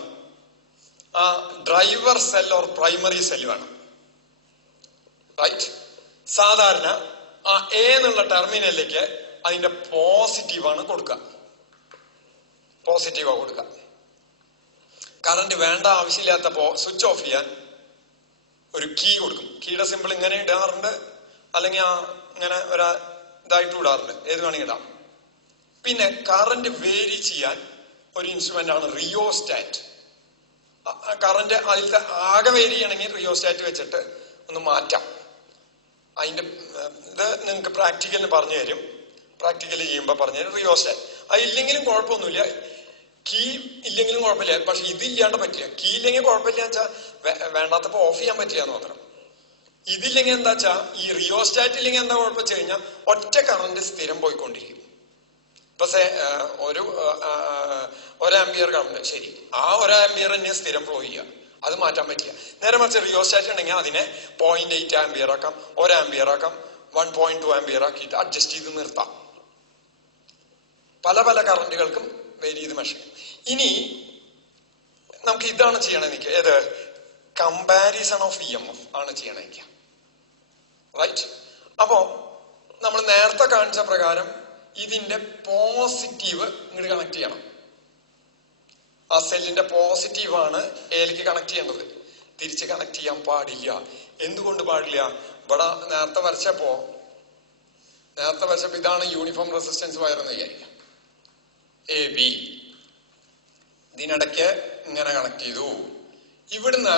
ആ driver cell or primary cell വേണം, റൈറ്റ്? സാധാരണ ആ എ എന്നുള്ള ടെർമിനലിലേക്ക് അതിന്റെ പോസിറ്റീവാണ് കൊടുക്കുക. പോസിറ്റീവാ കൊടുക്കുക. കറണ്ട് വേണ്ട ആവശ്യമില്ലാത്തപ്പോ സ്വിച്ച് ഓഫ് ചെയ്യാൻ ഒരു കീ കൊടുക്കും. കീയുടെ സിമ്പിൾ ഇങ്ങനെ ഇടാറുണ്ട്, അല്ലെങ്കിൽ ഇങ്ങനെ ഒരു ഇതായിട്ട് ഇടാറുണ്ട്. ഏത് വേണമെങ്കിൽ ഇടാം. പിന്നെ കറണ്ട് വേരി ചെയ്യാൻ ഒരു ഇൻസ്ട്രുമെന്റ് ആണ് റിയോസ്റ്റാറ്റ്. കറന്റ് അതിലത്തെ ആകെ വേരി ചെയ്യണമെങ്കിൽ റിയോസ്റ്റാറ്റ് വെച്ചിട്ട് ഒന്ന് മാറ്റാം. അതിന്റെ ഇത് നിങ്ങൾക്ക് പ്രാക്ടിക്കലിന് പറഞ്ഞു തരും. പ്രാക്ടിക്കലി ചെയ്യുമ്പോൾ പറഞ്ഞു തരും റിയോസ്റ്റാറ്റ്. അതില്ലെങ്കിലും കുഴപ്പമൊന്നുമില്ല, കീ ഇല്ലെങ്കിലും കുഴപ്പമില്ല. പക്ഷെ ഇതില്ലാണ്ട് പറ്റില്ല. കീ ഇല്ലെങ്കിൽ കുഴപ്പമില്ല വെച്ചാൽ വേണ്ടാത്തപ്പോ ഓഫ് ചെയ്യാൻ പറ്റില്ല എന്ന് മാത്രം. ഇതില്ലെങ്കിൽ എന്താ വെച്ചാൽ ഈ റിയോസ്റ്റാറ്റ് ഇല്ലെങ്കിൽ എന്താ കുഴപ്പം വെച്ച് കഴിഞ്ഞാൽ ഒറ്റ കറണ്ട് സ്ഥിരം പോയിക്കൊണ്ടിരിക്കും. ഇപ്പൊ ഒരു ആംപിയർ കറണ്ട്, ശരി, ആ 1 ആംപിയർ തന്നെ സ്ഥിരം ഫ്ലോ ചെയ്യുക, അത് മാറ്റാൻ പറ്റില്ല. നേരെ മറിച്ച് റിയോസ്റ്റാറ്റ് ഉണ്ടെങ്കിൽ അതിനെ 0.8 ആംപിയർ ആക്കാം, 1 ആംപിയർ ആക്കാം, 1.2 ആംപിയർ ആക്കിയിട്ട് അഡ്ജസ്റ്റ് ചെയ്ത് നിർത്താം. പല പല കറണ്ടുകൾക്കും വേരി ചെയ്ത് മെഷർ ചെയ്യും. ഇനി നമുക്ക് ഇതാണ് ചെയ്യണമെന്നിരിക്കുക. ഏത്? കമ്പാരിസൺ ഓഫ് EMF ആണ് ചെയ്യണമെന്നിരിക്കുക, റൈറ്റ്? അപ്പോ നമ്മൾ നേരത്തെ കാണിച്ച പ്രകാരം ഇതിന്റെ പോസിറ്റീവ് ഇങ്ങോട്ട് കണക്ട് ചെയ്യണം. ആ സെല്ലിന്റെ പോസിറ്റീവാണ് എയിലേക്ക് കണക്ട് ചെയ്യേണ്ടത്. തിരിച്ച് കണക്ട് ചെയ്യാൻ പാടില്ല. എന്തുകൊണ്ട് പാടില്ല? ഇവിടെ നേരത്തെ വരച്ചപ്പോ ഇതാണ് യൂണിഫോം റെസിസ്റ്റൻസ് വയർ എന്ന് വിചാരിക്കാം, എ ബി. ഇതിനിടയ്ക്ക് ഇങ്ങനെ കണക്ട് ചെയ്തു. ഇവിടുന്ന്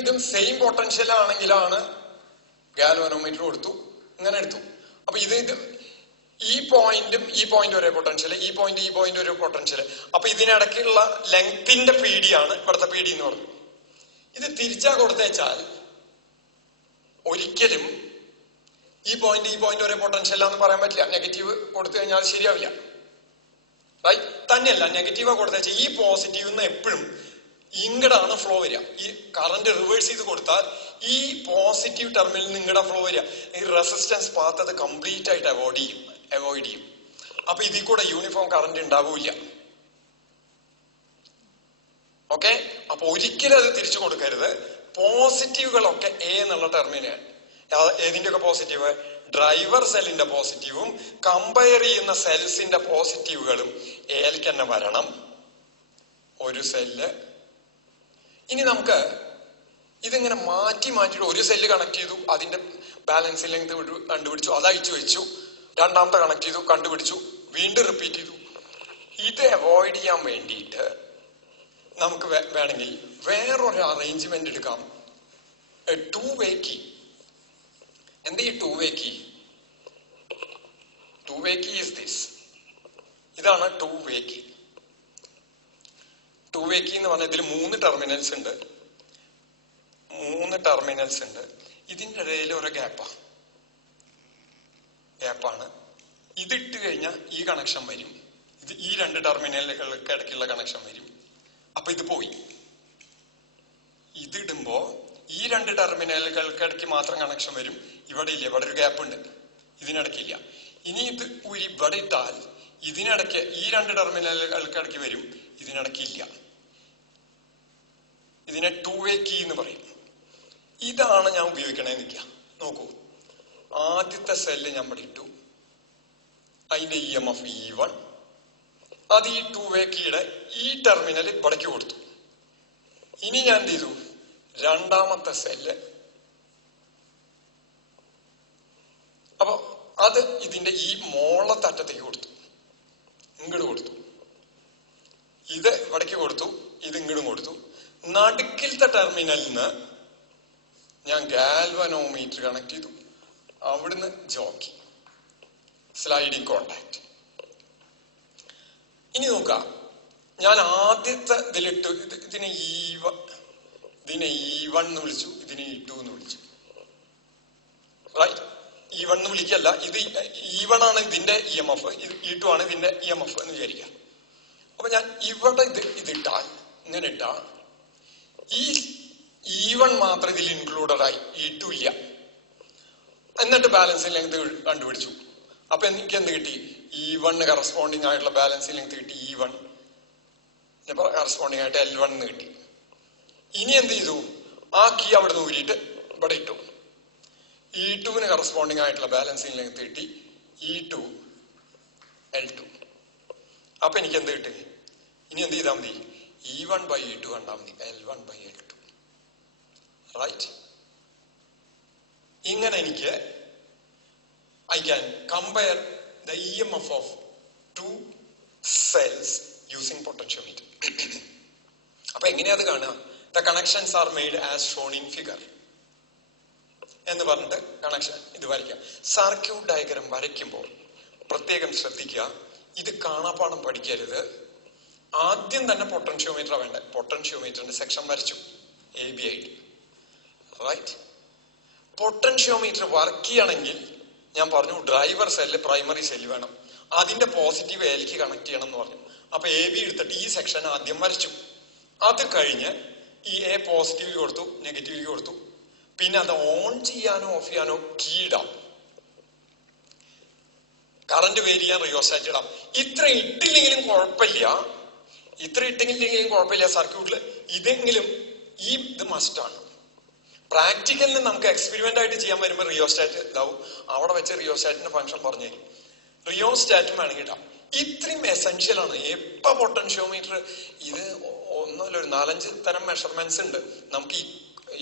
ഇതും സെയിം പൊട്ടൻഷ്യൽ ആണെങ്കിലാണ് ഗാൽവനോമീറ്റർ കൊടുത്തു, ഇങ്ങനെ എടുത്തു. അപ്പൊ ഇത് ഈ പോയിന്റ് ഒരേ പൊട്ടൻഷ്യൽ, ഈ പോയിന്റ് ഒരു പൊട്ടൻഷ്യൽ. അപ്പൊ ഇതിനിടയ്ക്കുള്ള ലെങ്ത്തിന്റെ പീഡിയാണ് ഇവിടുത്തെ പീഡി എന്ന് പറഞ്ഞു. ഇത് തിരിച്ചാ കൊടുത്തേച്ചാൽ ഒരിക്കലും ഈ പോയിന്റ് ഒരേ പൊട്ടൻഷ്യൽ എന്ന് പറയാൻ പറ്റില്ല. നെഗറ്റീവ് കൊടുത്തു കഴിഞ്ഞാൽ ശരിയാവില്ല. റൈറ്റ്? തന്നെയല്ല, നെഗറ്റീവാ കൊടുത്തേച്ചാൽ ഈ പോസിറ്റീവ് നിന്ന് എപ്പോഴും ഇങ്ങടാണ് ഫ്ലോ വരിക. ഈ കറന്റ് റിവേഴ്സ് ചെയ്ത് കൊടുത്താൽ ഈ പോസിറ്റീവ് ടെർമിനൽ നിന്ന് ഇങ്ങടെ ഫ്ലോ വരിക. ഈ റെസിസ്റ്റൻസ് പാത്ത് അത് കംപ്ലീറ്റ് ആയിട്ട് അവോയ്ഡ് ചെയ്യും. അപ്പൊ ഇതിൽ കൂടെ യൂണിഫോം കറന്റ് ഉണ്ടാവില്ല. ഓക്കെ? അപ്പൊ ഒരിക്കലും അത് തിരിച്ചു കൊടുക്കരുത്. പോസിറ്റീവുകളൊക്കെ എ എന്നുള്ള ടെർമിനൽ. ഏതിന്റെയൊക്കെ പോസിറ്റീവ്? ഡ്രൈവർ സെല്ലിന്റെ പോസിറ്റീവും കമ്പയർ ചെയ്യുന്ന സെൽസിന്റെ പോസിറ്റീവുകളും എയിലേക്ക് തന്നെ വരണം. ഒരു സെല്ല്. ഇനി നമുക്ക് ഇതിങ്ങനെ മാറ്റിയിട്ട് ഒരു സെല്ല് കണക്ട് ചെയ്തു, അതിന്റെ ബാലൻസ് ലെങ്ത് കണ്ടുപിടിച്ചു, അത് അയച്ചു വെച്ചു. രണ്ടാമത്തെ കണക്ട് ചെയ്തു, കണ്ടുപിടിച്ചു, വീണ്ടും റിപ്പീറ്റ് ചെയ്തു. ഇത് അവോയ്ഡ് ചെയ്യാൻ വേണ്ടിയിട്ട് നമുക്ക് വേണമെങ്കിൽ വേറൊരു അറേഞ്ച്മെന്റ് എടുക്കാം. Two way key. എന്താ ഈ two way key? Two way key is this. ഇതാണ് two way key. Two way key എന്ന് പറഞ്ഞാൽ ഇതിൽ 3 ടെർമിനൽസ് ഉണ്ട്. ഇതിന്റെ ഇടയിൽ ഒരു ഗ്യാപ്പാണ്. ഇതിട്ട് കഴിഞ്ഞാൽ ഈ കണക്ഷൻ വരും. ഇത് ഈ 2 ടെർമിനലുകൾക്ക് ഇടയ്ക്കുള്ള കണക്ഷൻ വരും. അപ്പൊ ഇത് പോയി. ഇതിടുമ്പോ ഈ 2 ടെർമിനലുകൾക്ക് ഇടയ്ക്ക് മാത്രം കണക്ഷൻ വരും. ഇവിടെ ഇല്ല, ഇവിടെ ഒരു ഗ്യാപ്പ് ഉണ്ട്, ഇതിനിടയ്ക്കില്ല. ഇനി ഇത് ഇവിടെ ഇട്ടാൽ ഇതിനിടയ്ക്ക് ഈ 2 ടെർമിനലുകൾക്ക് ഇടയ്ക്ക് വരും, ഇതിനിടയ്ക്കില്ല. ഇതിനെ ടു വേ കീ എന്ന് പറയും. ഇതാണ് ഞാൻ ഉപയോഗിക്കണേന്ന് നിൽക്കുക. നോക്കൂ, ആദ്യത്തെ സെല്ല് ഞാൻ ഇവിടെ ഇട്ടു, അതിന്റെ EMF E1. അത് ഈ ടു വേ കീയുടെ ഈ ടെർമിനൽ ഇവിടേക്ക് കൊടുത്തു. ഇനി ഞാൻ എന്ത് ചെയ്തു? രണ്ടാമത്തെ സെല്ല്, അപ്പൊ അത് ഇതിന്റെ ഈ മോളത്തറ്റത്തേക്ക് കൊടുത്തു, ഇങ്ങോട്ട് കൊടുത്തു. ഇത് ഇവിടേക്ക് കൊടുത്തു, ഇത് ഇങ്ങോട്ടും കൊടുത്തു. നടുക്കിലത്തെ ടെർമിനലിൽ നിന്ന് ഞാൻ ഗാൽവനോമീറ്റർ കണക്ട് ചെയ്തു. അവിടുന്ന് ജോക്കി, സ്ലൈഡിങ് കോണ്ടാക്ട്. ഇനി നോക്കാം, ഞാൻ ആദ്യത്തെ ഇതിലിട്ടു. ഇതിനെ E1 എന്ന് വിളിച്ചു, ഇതിനെ E2 എന്ന് വിളിച്ചു. റൈറ്റ്? E1 എന്ന് വിളിക്കല്ല, ഇത് E1 ആണ് ഇതിന്റെ EMF, E2 ആണ് ഇതിന്റെ EMF എന്ന് വിചാരിക്കാം. അപ്പൊ ഞാൻ ഇവിടെ ഇതിട്ടാൽ, ഇങ്ങനെ ഇട്ടാൽ ഈ E1 മാത്രം ഇതിൽ ഇൻക്ലൂഡഡ് ആയി, E2 ഇല്ല. എന്നിട്ട് ബാലൻസിംഗ് ലെങ്ത് കണ്ടുപിടിച്ചു. അപ്പൊ എനിക്ക് എന്ത് കിട്ടി? E1 കറസ്പോണ്ടിങ് ആയിട്ടുള്ള ബാലൻസിംഗ് ലെങ്ത് കിട്ടി, E1 കറസ്പോണ്ടിങ് ആയിട്ട് L1 എന്ന് കിട്ടി. ഇനി എന്ത് ചെയ്തു? ആ കീ അവിടെ നിന്ന് ഊരിയിട്ട് ഇവിടെ ഇട്ടു. E2 കറസ്പോണ്ടിങ് ആയിട്ടുള്ള ബാലൻസിംഗ് ലെങ്ത് കിട്ടി, E2 L2. അപ്പൊ എനിക്ക് എന്ത് കിട്ടി? ഇനി എന്ത് ചെയ്താൽ മതി? E1/E2 കണ്ടാൽ മതി, L1/L2. റൈറ്റ്? ഇങ്ങനെ എനിക്ക് I can compare the EMF of 2 cells using potentiometer. അപ്പൊ എങ്ങനെയാ അത് കാണുക? The connections are made as shown in figure എന്ന് പറഞ്ഞിട്ട് കണക്ഷൻ ഇത് വരയ്ക്കാം. സർക്യൂട്ട് ഡയഗ്രം വരയ്ക്കുമ്പോൾ പ്രത്യേകം ശ്രദ്ധിക്കുക, ഇത് കാണാപ്പാടം പഠിക്കരുത്. ആദ്യം തന്നെ പൊട്ടൻഷ്യോമീറ്റർ വേണ്ട. പൊട്ടൻഷ്യോമീറ്ററിന്റെ സെക്ഷൻ വരച്ചു AB ആയിട്ട്. റൈറ്റ്? പൊട്ടൻഷ്യോമീറ്റർ വർക്ക് ചെയ്യണമെങ്കിൽ ഞാൻ പറഞ്ഞു ഡ്രൈവർ സെല്ല്, പ്രൈമറി സെല്ല് വേണം. അതിന്റെ പോസിറ്റീവ് എയിലേക്ക് കണക്ട് ചെയ്യണം എന്ന് പറഞ്ഞു. അപ്പൊ AB എടുത്തിട്ട് ഈ സെക്ഷൻ ആദ്യം വരച്ചു. അത് കഴിഞ്ഞ് ഈ A പോസിറ്റീവിൽ കൊടുത്തു, നെഗറ്റീവിൽ കൊടുത്തു. പിന്നെ അത് ഓൺ ചെയ്യാനോ ഓഫ് ചെയ്യാനോ കീ ഇടാം, കറന്റ് വേരി ചെയ്യാൻ റിയോസ്റ്റാറ്റ് ഇടാം. ഇത്ര ഇട്ടില്ലെങ്കിലും കുഴപ്പമില്ല സർക്യൂട്ടിൽ. ഇതെങ്കിലും ഇത് മസ്റ്റാണ്. പ്രാക്ടിക്കലിന് നമുക്ക് എക്സ്പെരിമെന്റ് ആയിട്ട് ചെയ്യാൻ വരുമ്പോൾ റിയോസ്റ്റാറ്റ് ഇതാവും. അവിടെ വെച്ച് റിയോസ്റ്റാറ്റിന്റെ ഫംഗ്ഷൻ പറഞ്ഞു തരും. റിയോസ്റ്റാറ്റും വേണമെങ്കിൽ ഇടാം. ഇത്രയും എസെൻഷ്യൽ ആണ്. എപ്പോ പൊട്ടൻഷ്യോമീറ്റർ ഇത് ഒന്നല്ല, ഒരു 4-5 തരം മെഷർമെന്റ്സ് ഉണ്ട്. നമുക്ക്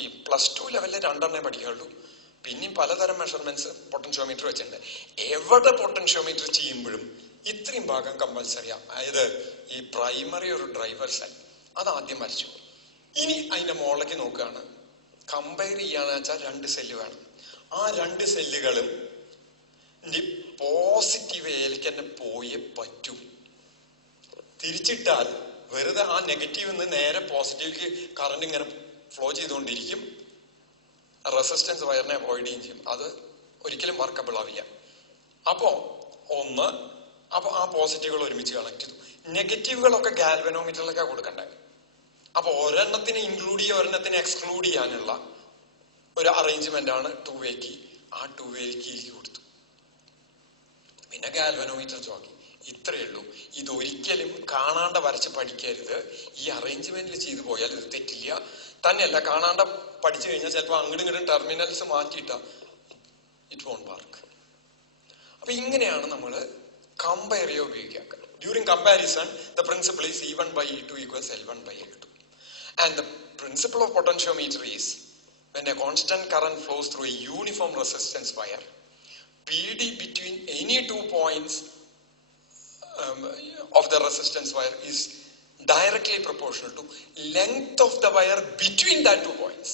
ഈ +2 ലെവലിൽ 2 പഠിക്കാറുള്ളൂ. പിന്നെയും പലതരം മെഷർമെന്റ്സ് പൊട്ടൻഷ്യോമീറ്റർ വെച്ചിട്ടുണ്ട്. എവിടെ പൊട്ടൻഷ്യോമീറ്റർ ചെയ്യുമ്പോഴും ഇത്രയും ഭാഗം കമ്പൽസറിയാ. അതായത് ഈ പ്രൈമറി ഒരു ഡ്രൈവർ സെൽ അത് ആദ്യം വരച്ചു. ഇനി അതിന്റെ മുകളിലേക്ക് നോക്കുകയാണ്. കമ്പയർ ചെയ്യാന്ന് വെച്ചാൽ 2 സെല്ല് വേണം. ആ 2 സെല്ലുകളും പോസിറ്റീവ് എയിലേക്ക് തന്നെ പോയേ പറ്റൂ. തിരിച്ചിട്ടാൽ വെറുതെ ആ നെഗറ്റീവ് നിന്ന് നേരെ പോസിറ്റീവിലേക്ക് കറണ്ട് ഇങ്ങനെ ഫ്ലോ ചെയ്തുകൊണ്ടിരിക്കും. റെസിസ്റ്റൻസ് വയറിനെ അവോയ്ഡ് ചെയ്യും. അത് ഒരിക്കലും വർക്കബിൾ ആവില്ല. അപ്പോ ആ പോസിറ്റീവുകൾ ഒരുമിച്ച് കണക്ട് ചെയ്തു. നെഗറ്റീവുകളൊക്കെ ഗാൽവനോമീറ്ററിലൊക്കെ കൊടുക്കണ്ടേ. അപ്പൊ ഒരെണ്ണത്തിന് ഇൻക്ലൂഡ് ചെയ്യുക, ഒരെണ്ണത്തിന് എക്സ്ക്ലൂഡ് ചെയ്യാനുള്ള ഒരു അറേഞ്ച്മെന്റ് ആണ് 2-way കീ. ആ 2-way കീക്ക് കൊടുത്തു. പിന്നെ ഗാൽവനോമീറ്റർ ചോക്കി. ഇത്രയേ ഉള്ളൂ. ഇതൊരിക്കലും കാണാണ്ട വരച്ച് പഠിക്കരുത്. ഈ അറേഞ്ച്മെന്റിൽ ചെയ്തു പോയാൽ ഇത് തെറ്റില്ല. തന്നെയല്ല, കാണാണ്ട പഠിച്ചു കഴിഞ്ഞാൽ ചിലപ്പോൾ അങ്ങോട്ടും ഇങ്ങോട്ടും ടെർമിനൽസ് മാറ്റിയിട്ട ഇറ്റ് വോണ്ട് വർക്ക്. അപ്പൊ ഇങ്ങനെയാണ് നമ്മൾ കമ്പയർ ചെയ്യുക, ഉപയോഗിക്കുക. During comparison the principle is E1/E2 equals L1/L2. And the principle of potentiometer is when a constant current flows through a uniform resistance wire, PD between any 2 points of the resistance wire is directly proportional to length of the wire between that 2 points.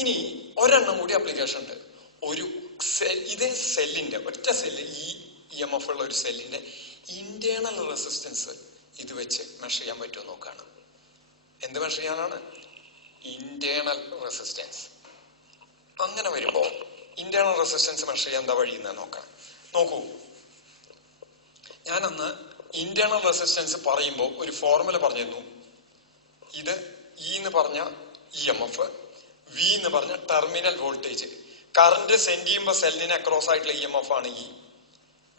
ഇനി ഒരെണ്ണം കൂടി application ഉണ്ട്. ഒരു ഇതേ സെല്ലിന്റെ ഒറ്റ cell, ഈ EMF ഉള്ള ഒരു സെല്ലിന്റെ ഇന്റേണൽ റെസിസ്റ്റൻസ് ഇത് വെച്ച് മെഷർ ചെയ്യാൻ പറ്റുമോ നോക്കാണ്. എന്ത് മെഷർ ചെയ്യാനാണ്? Internal resistance. അങ്ങനെ വരുമ്പോ ഇന്റേണൽ റെസിസ്റ്റൻസ് മെഷർ ചെയ്യാൻ എന്താ വഴി എന്ന് നോക്കാം. നോക്കൂ, ഞാനന്ന് ഇന്റേണൽ റെസിസ്റ്റൻസ് പറയുമ്പോൾ ഒരു ഫോർമുല പറഞ്ഞിരുന്നു. ഇത് E എന്ന് പറഞ്ഞ EMF, V എന്ന് പറഞ്ഞ ടെർമിനൽ വോൾട്ടേജ്. കറന്റ് സെൻഡ് ചെയ്യുമ്പോൾ സെല്ലിന് അക്രോസ് ആയിട്ടുള്ള EMF ആണ് E.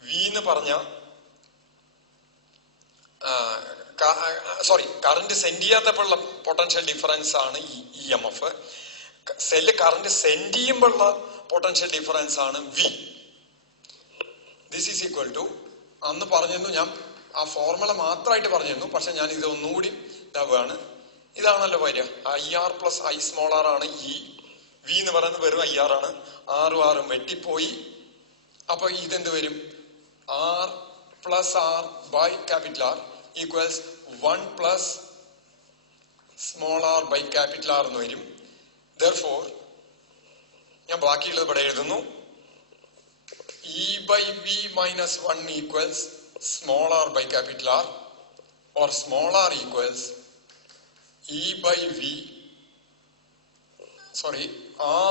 V എന്ന് പറഞ്ഞ കറന്റ് സെൻഡ് ചെയ്യാത്തപ്പോഴുള്ള പൊട്ടൻഷ്യൽ ഡിഫറൻസ് ആണ് ഈ EMF. സെല്ല് കറന്റ് സെൻഡ് ചെയ്യുമ്പോഴുള്ള പൊട്ടൻഷ്യൽ ഡിഫറൻസ് ആണ് V. This is equal to, അന്ന് പറഞ്ഞിരുന്നു, ഞാൻ ആ ഫോർമുല മാത്രമായിട്ട് പറഞ്ഞിരുന്നു. പക്ഷെ ഞാൻ ഇത് ഒന്നുകൂടി ഇതാവുകയാണ്. ഇതാണല്ലോ വരിക, IR plus I small r ആണ് E. V എന്ന് പറയുന്നത് വെറും IR ആണ്. ആറും വെട്ടിപ്പോയി. അപ്പൊ ഇതെന്ത് വരും? R plus R by capital R equals 1 plus small r by capital R എന്ന് വരും. Therefore ഞാൻ ബാക്കിയുള്ളത് ഇവിടെ എഴുതുന്നു. E/V minus 1 equals small r by capital R, or small r equals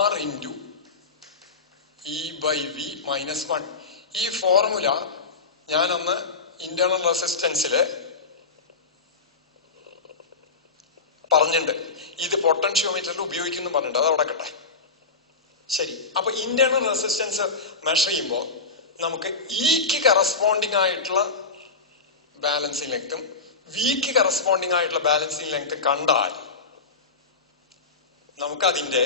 R into E/V minus 1. ഈ ഫോർമുല ഞാനന്ന് internal റെസിസ്റ്റൻസില് പറഞ്ഞിട്ടുണ്ട്. ഇത് പൊട്ടൻഷ്യോമീറ്ററിൽ ഉപയോഗിക്കുന്നു പറഞ്ഞിട്ടുണ്ട്. അത് അവിടെ കട്ടെ. ശരി. അപ്പൊ ഇന്റേണൽ റെസിസ്റ്റൻസ് മെഷർ ചെയ്യുമ്പോൾ നമുക്ക് ഇക്ക് കറസ്പോണ്ടിങ് ആയിട്ടുള്ള ബാലൻസിങ് ലെങ്ത്തും വിക്ക് കറസ്പോണ്ടിങ് ആയിട്ടുള്ള ബാലൻസിങ് ലെങ്ത്തും കണ്ടാൽ നമുക്ക് അതിന്റെ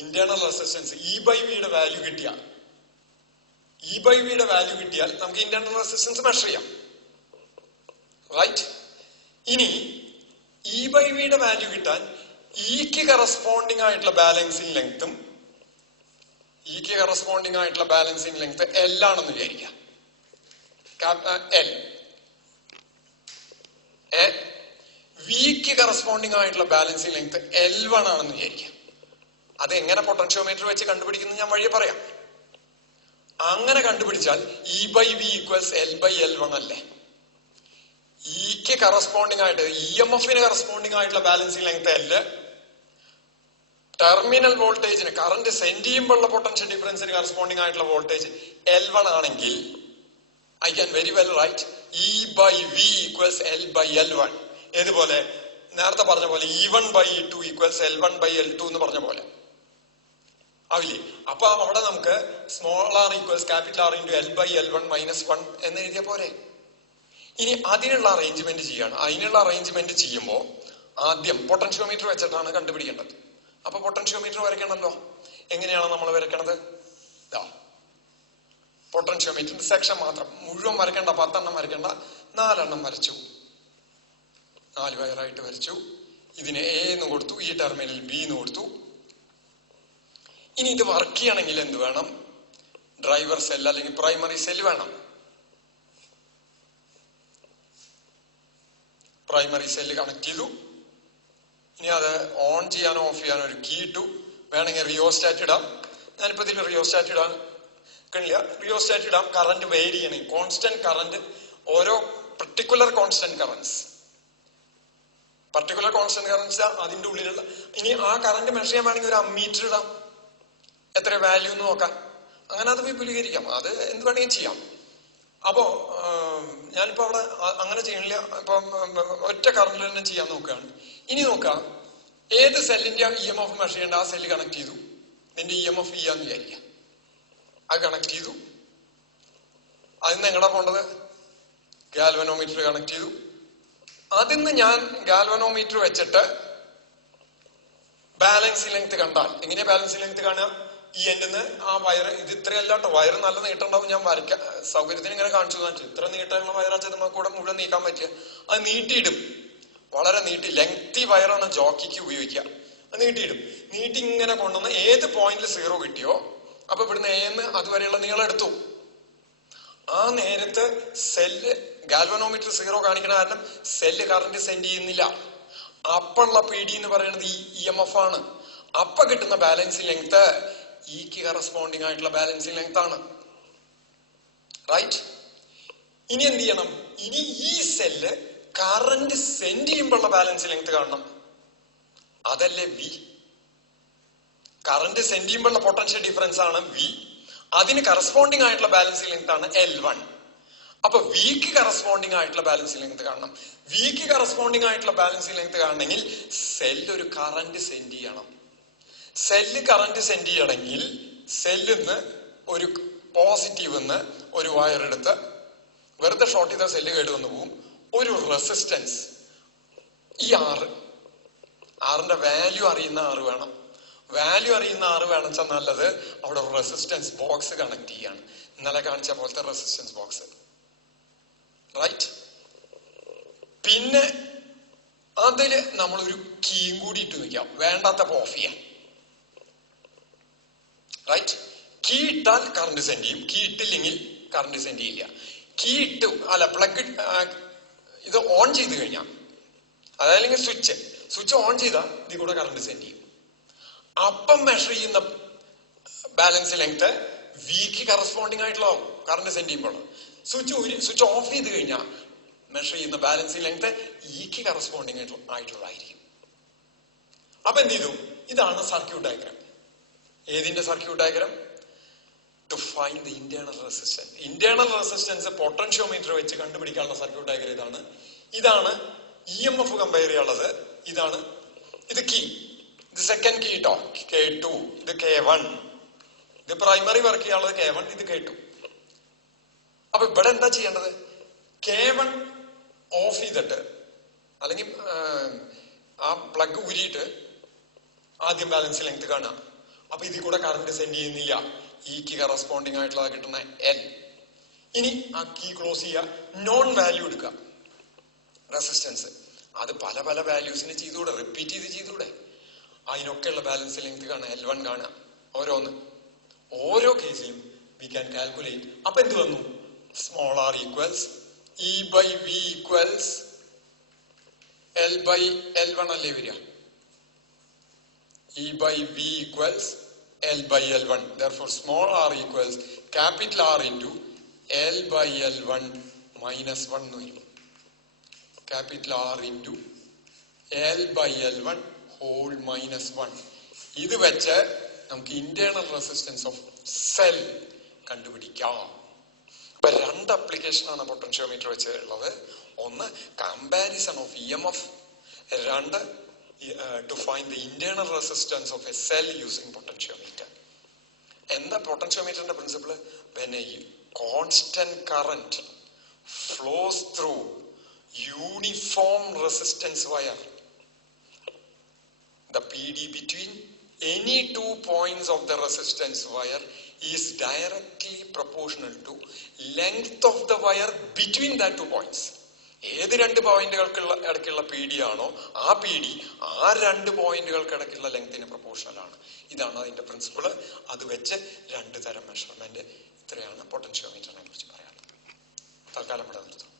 ഇന്റേണൽ റെസിസ്റ്റൻസ് E/Vയുടെ വാല്യൂ കിട്ടിയാൽ നമുക്ക് ഇന്റേണൽ റെസിസ്റ്റൻസ് മെഷർ ചെയ്യാം. റൈറ്റ്? ഇനി E/Vയുടെ വാല്യൂ കിട്ടാൻ ഇക്ക് കറസ്പോണ്ടിങ് ആയിട്ടുള്ള ബാലൻസിങ് ലെങ്ത്തും ലെങ്ത് L ആണെന്ന് വിചാരിക്കാം. വിക്ക് കറസ്പോണ്ടിങ് ആയിട്ടുള്ള ബാലൻസിങ് ലെങ്ത് L1 ആണെന്ന് വിചാരിക്കാം. അത് എങ്ങനെ പൊട്ടൻഷ്യോമീറ്റർ വെച്ച് കണ്ടുപിടിക്കുന്നത് ഞാൻ വഴിയെ പറയാം. അങ്ങനെ കണ്ടുപിടിച്ചാൽ E/V ഈക്വൽസ് L/L1 അല്ലേ? ഇക്ക് കറസ്പോണ്ടിങ് ആയിട്ട് EMFന് കറസ്പോണ്ടിങ് ആയിട്ടുള്ള ബാലൻസിങ് ലെങ്ത് L, ടെർമിനൽ വോൾട്ടേജിന് കറന്റ് സെൻഡ് ചെയ്യുമ്പോഴുള്ള പൊട്ടൻഷ്യൽ ഡിഫറൻസിന് കറസ്പോണ്ടിങ് ആയിട്ടുള്ള വോൾട്ടേജ് L1 ആണെങ്കിൽ I can very well write E/V equals L/L1. ഏതുപോലെ? നേരത്തെ പറഞ്ഞ പോലെ E1/E2 ഈക്വൽസ് L1/L2 എന്ന് പറഞ്ഞ പോലെ ആവില്ലേ? അപ്പൊ അവിടെ നമുക്ക് small r equals capital R into L/L1 minus 1 എന്ന് എഴുതിയ പോരെ. ഇനി അതിനുള്ള അറേഞ്ച്മെന്റ് ചെയ്യാണ്. അതിനുള്ള അറേഞ്ച്മെന്റ് ചെയ്യുമ്പോൾ ആദ്യം പൊട്ടൻഷ്യോമീറ്റർ വെച്ചിട്ടാണ് കണ്ടുപിടിക്കേണ്ടത്. അപ്പൊ പൊട്ടൻഷ്യോമീറ്റർ വരയ്ക്കണമല്ലോ. എങ്ങനെയാണ് നമ്മൾ വരയ്ക്കണത്? പൊട്ടൻഷ്യോമീറ്ററിന്റെ സെക്ഷൻ മാത്രം, മുഴുവൻ വരയ്ക്കണ്ട, 10 എണ്ണം വരയ്ക്കണ്ട, 4 എണ്ണം വരച്ചു. 4 വയറായിട്ട് വരച്ചു. ഇതിന് A എന്ന് കൊടുത്തു, ഈ ടെർമിനൽ B എന്ന് കൊടുത്തു. ഇനി ഇത് വർക്ക് ചെയ്യണമെങ്കിൽ എന്ത് വേണം? ഡ്രൈവർ സെൽ അല്ലെങ്കിൽ പ്രൈമറി സെൽ വേണം. പ്രൈമറി സെല്ല് കണക്ട് ചെയ്തു. ഇനി അത് ഓൺ ചെയ്യാനോ ഓഫ് ചെയ്യാനോ ഒരു കീ ഇട്ടു. വേണമെങ്കിൽ റിയോസ്റ്റാറ്റ് ഇടാം. ഞാനിപ്പോ ഇതിൽ റിയോസ്റ്റാറ്റ് ഇടാൻ റിയോസ്റ്റാറ്റ് ഇടാം. കറന്റ് വേരി ചെയ്യണം. കോൺസ്റ്റന്റ് കറന്റ്, ഓരോ പർട്ടിക്കുലർ കോൺസ്റ്റന്റ് കറൻസ് അതിന്റെ ഉള്ളിലുള്ള. ഇനി ആ കറന്റ് മെഷർ ചെയ്യാൻ വേണമെങ്കിൽ ഒരു അമ്മീറ്റർ ഇടാം, എത്ര വാല്യൂ എന്ന് നോക്കാം. അങ്ങനെ അത് വിപുലീകരിക്കാം. അത് എന്ത് വേണമെങ്കിൽ ചെയ്യാം. അപ്പോ ഞാനിപ്പോ അവിടെ അങ്ങനെ ചെയ്യണില്ല. ഇപ്പൊ ഒറ്റ കറണ്ടിൽ തന്നെ ചെയ്യാൻ നോക്കുകയാണ്. ഇനി നോക്കാം, ഏത് സെല്ലിന്റെ EMF മെഷർ ചെയ്യേണ്ട ആ സെല്ല് കണക്ട് ചെയ്തു. നിന്റെ EMF ചെയ്യാന്ന് വിചാരിക്കാം. അത് കണക്ട് ചെയ്തു. അതിന്ന് എങ്ങടാ പോണ്ടത്? ഗാൽവനോമീറ്റർ കണക്ട് ചെയ്തു. അതിന്ന് ഞാൻ ഗാൽവനോമീറ്റർ വെച്ചിട്ട് ബാലൻസിംഗ് ലെങ്ത് കണ്ടാൽ, എങ്ങനെയാ ബാലൻസിംഗ് ലെങ്ത് കാണുക? ഈ എൻഡിന്ന് ആ വയറ്, ഇത് ഇത്രയല്ല കേട്ടോ, വയറ് നല്ല നീട്ടുണ്ടാവും. ഞാൻ വരയ്ക്കാം, സൗകര്യത്തിന് ഇങ്ങനെ കാണിച്ചു തന്നെ. ഇത്ര നീട്ടമുള്ള വയറാച്ചാൽ നമുക്ക് കൂടെ മുഴുവൻ നീക്കാൻ പറ്റുക. അത് നീട്ടിയിടും, വളരെ നീട്ടി. ലെങ്തി വയറാണ് ജോക്കിക്ക് ഉപയോഗിക്കുക. അത് നീട്ടിയിടും. നീട്ടി ഇങ്ങനെ കൊണ്ടുവന്ന് ഏത് പോയിന്റിൽ 0 കിട്ടിയോ അപ്പൊ ഇവിടുന്ന് ഏന്ന് അതുവരെയുള്ള നീളം എടുത്തു. ആ നേരത്ത് സെല്ല് ഗാൽവനോമീറ്റർ 0 കാണിക്കണ കാരണം സെല്ല് കറന്റ് സെൻഡ് ചെയ്യുന്നില്ല. അപ്പുള്ള PD എന്ന് പറയുന്നത് ഈ EMF ആണ്. അപ്പ കിട്ടുന്ന ബാലൻസിംഗ് ലെങ്ത് ഇക്ക് കറസ്പോണ്ടിങ് ആയിട്ടുള്ള ബാലൻസിംഗ് ലെങ്ത് ആണ്. റൈറ്റ്? ഇനി എന്ത് ചെയ്യണം? ഇനി ഈ സെല്ല് കറന്റ് സെൻഡ് ചെയ്യുമ്പോഴുള്ള ബാലൻസിംഗ് ലെങ്ത് കാണണം. അതല്ലേ V. കറന്റ് സെൻഡ് ചെയ്യുമ്പോഴുള്ള പൊട്ടൻഷ്യൽ ഡിഫറൻസ് ആണ് V. അതിന് കറസ്പോണ്ടിങ് ആയിട്ടുള്ള ബാലൻസിംഗ് ലെങ്ത് ആണ് L1. അപ്പൊ വിക്ക് കറസ്പോണ്ടിങ് ആയിട്ടുള്ള ബാലൻസിംഗ് ലെങ്ത് കാണണം. വിക്ക് കറസ്പോണ്ടിങ് ആയിട്ടുള്ള ബാലൻസിംഗ് ലെങ്ത് കാണണമെങ്കിൽ സെല്ല് ഒരു കറന്റ് സെൻഡ് ചെയ്യണം. സെല്ല് കറന്റ് സെൻഡ് ചെയ്യണമെങ്കിൽ സെല്ലിന്ന് ഒരു പോസിറ്റീവ് ഒരു വയർ എടുത്ത് വെറുതെ ഷോർട്ട് ചെയ്ത സെല്ല് കേട് വന്നു പോകും. ഒരു റെസിസ്റ്റൻസ്, ഈ ആറിന്റെ വാല്യൂ അറിയുന്ന വേണം. വാല്യൂ അറിയുന്ന വേണം വെച്ചാൽ നല്ലത്. അവിടെ ഒരു റെസിസ്റ്റൻസ് ബോക്സ് കണക്ട് ചെയ്യാണ്. ഇന്നലെ കാണിച്ച പോലത്തെ റെസിസ്റ്റൻസ് ബോക്സ്. റൈറ്റ്? പിന്നെ അതില് നമ്മളൊരു കീയും കൂടി ഇട്ട് വെക്കാം, വേണ്ടാത്തപ്പോ ഓഫ് ചെയ്യാം. റൈറ്റ്? കീ ഇട്ടാൽ കറണ്ട് സെൻഡ് ചെയ്യും, കീ ഇട്ടില്ലെങ്കിൽ കറണ്ട് സെൻഡ് ചെയ്യില്ല. കീ ഇട്ട് പ്ലഗ് ഇത് ഓൺ ചെയ്ത് കഴിഞ്ഞാൽ, അതല്ലെങ്കിൽ സ്വിച്ച് ഓൺ ചെയ്താൽ ഇതിൽ കൂടെ കറണ്ട് സെൻഡ് ചെയ്യും. അപ്പം മെഷർ ചെയ്യുന്ന ബാലൻസ് ലെങ്ത് വിക്ക് കറസ്പോണ്ടിങ് ആയിട്ടുള്ള കറണ്ട് സെൻഡ് ചെയ്യുമ്പോൾ. സ്വിച്ച് ഓഫ് ചെയ്ത് കഴിഞ്ഞാൽ മെഷർ ചെയ്യുന്ന ബാലൻസിംഗ് ലെങ്ത് ഇക്ക് കറസ്പോണ്ടിങ് ആയിട്ടുള്ളതായിരിക്കും. അപ്പൊ എന്ത് ചെയ്തു? ഇതാണ് സർക്യൂട്ട് ഡയഗ്രാം. ഏതിന്റെ circuit diagram? To find the internal resistance. Internal resistance potentiometer വെച്ച് കണ്ടുപിടിക്കാനുള്ള സർക്യൂട്ട് ഡയഗ്രാം ഇതാണ്. EMF കമ്പയർ ചെയ്യാനുള്ളത് ഇതാണ്. ഇത് കീ, ഇത് സെക്കൻഡ് കീ ട്ടോ, K2. ഇത് K1. ഇത് പ്രൈമറി വർക്ക് ചെയ്യാനുള്ളത് K1, ഇത് K2. അപ്പൊ ഇവിടെ എന്താ ചെയ്യേണ്ടത്? K1 ഓഫ് ചെയ്തിട്ട്, അല്ലെങ്കിൽ ആ പ്ലഗ് ഊരിയിട്ട് ആദ്യം ബാലൻസ് ലെങ്ത് കാണാം. അപ്പൊ ഇതിൽ കൂടെ കറണ്ട് സെൻഡ് ചെയ്യുന്നില്ല. ഇക്ക് കറസ്പോണ്ടിങ് ആയിട്ടുള്ള കിട്ടുന്ന L. ഇനി ആ കീ ക്ലോസ് ചെയ്യുക, നോൺ വാല്യൂ എടുക്കുക റെസിസ്റ്റൻസ്. അത് പല പല വാല്യൂസിന് ചെയ്തുകൂടെ, റിപ്പീറ്റ് ചെയ്ത് ചെയ്തുകൂടെ? അതിനൊക്കെയുള്ള ബാലൻസ് ലെങ്ത് കാണാം, L1 കാണാം. ഓരോ കേസിലും വി ക്യാൻ കാൽക്കുലേറ്റ്. അപ്പൊ എന്ത് വന്നു? Small r equals E/V equals L/L1 അല്ലേ വരിക? E/V equals L/L1. Therefore small r equals capital R into L/L1 minus 1 എന്ന് വരും. Capital R into L/L1 whole minus 1. ഇത് വെച്ച് നമുക്ക് ഇന്റേണൽ റെസിസ്റ്റൻസ് ഓഫ് സെൽ കണ്ടുപിടിക്കാം. ഇപ്പൊ 2 അപ്ലിക്കേഷനാണ് പൊട്ടൻഷ്യോമീറ്റർ വെച്ച് ഉള്ളത്. ഒന്ന് comparison of EMF, 2 to find the internal resistance of a cell using potentiometer. എന്താ പൊട്ടൻഷ്യോമീറ്ററിന്റെ principle? when a constant current flows through uniform resistance wire, the PD between any 2 points of the resistance wire is directly proportional to length of the wire between that 2 points. ഏത് 2 പോയിന്റുകൾക്കുള്ള ഇടയ്ക്കുള്ള PD ആണോ ആ PD ആ 2 പോയിന്റുകൾക്ക് ഇടയ്ക്കുള്ള ലെങ്തിന് proportional ആണ്. ഇതാണ് അതിന്റെ പ്രിൻസിപ്പിള്. അത് വെച്ച് 2 തരം മെഷർമെന്റ്. ഇത്രയാണ് പൊട്ടൻഷ്യോമീറ്ററിനെ കുറിച്ച് പറയാനുള്ളത്. തൽക്കാലം ഇവിടെ നിർത്തും.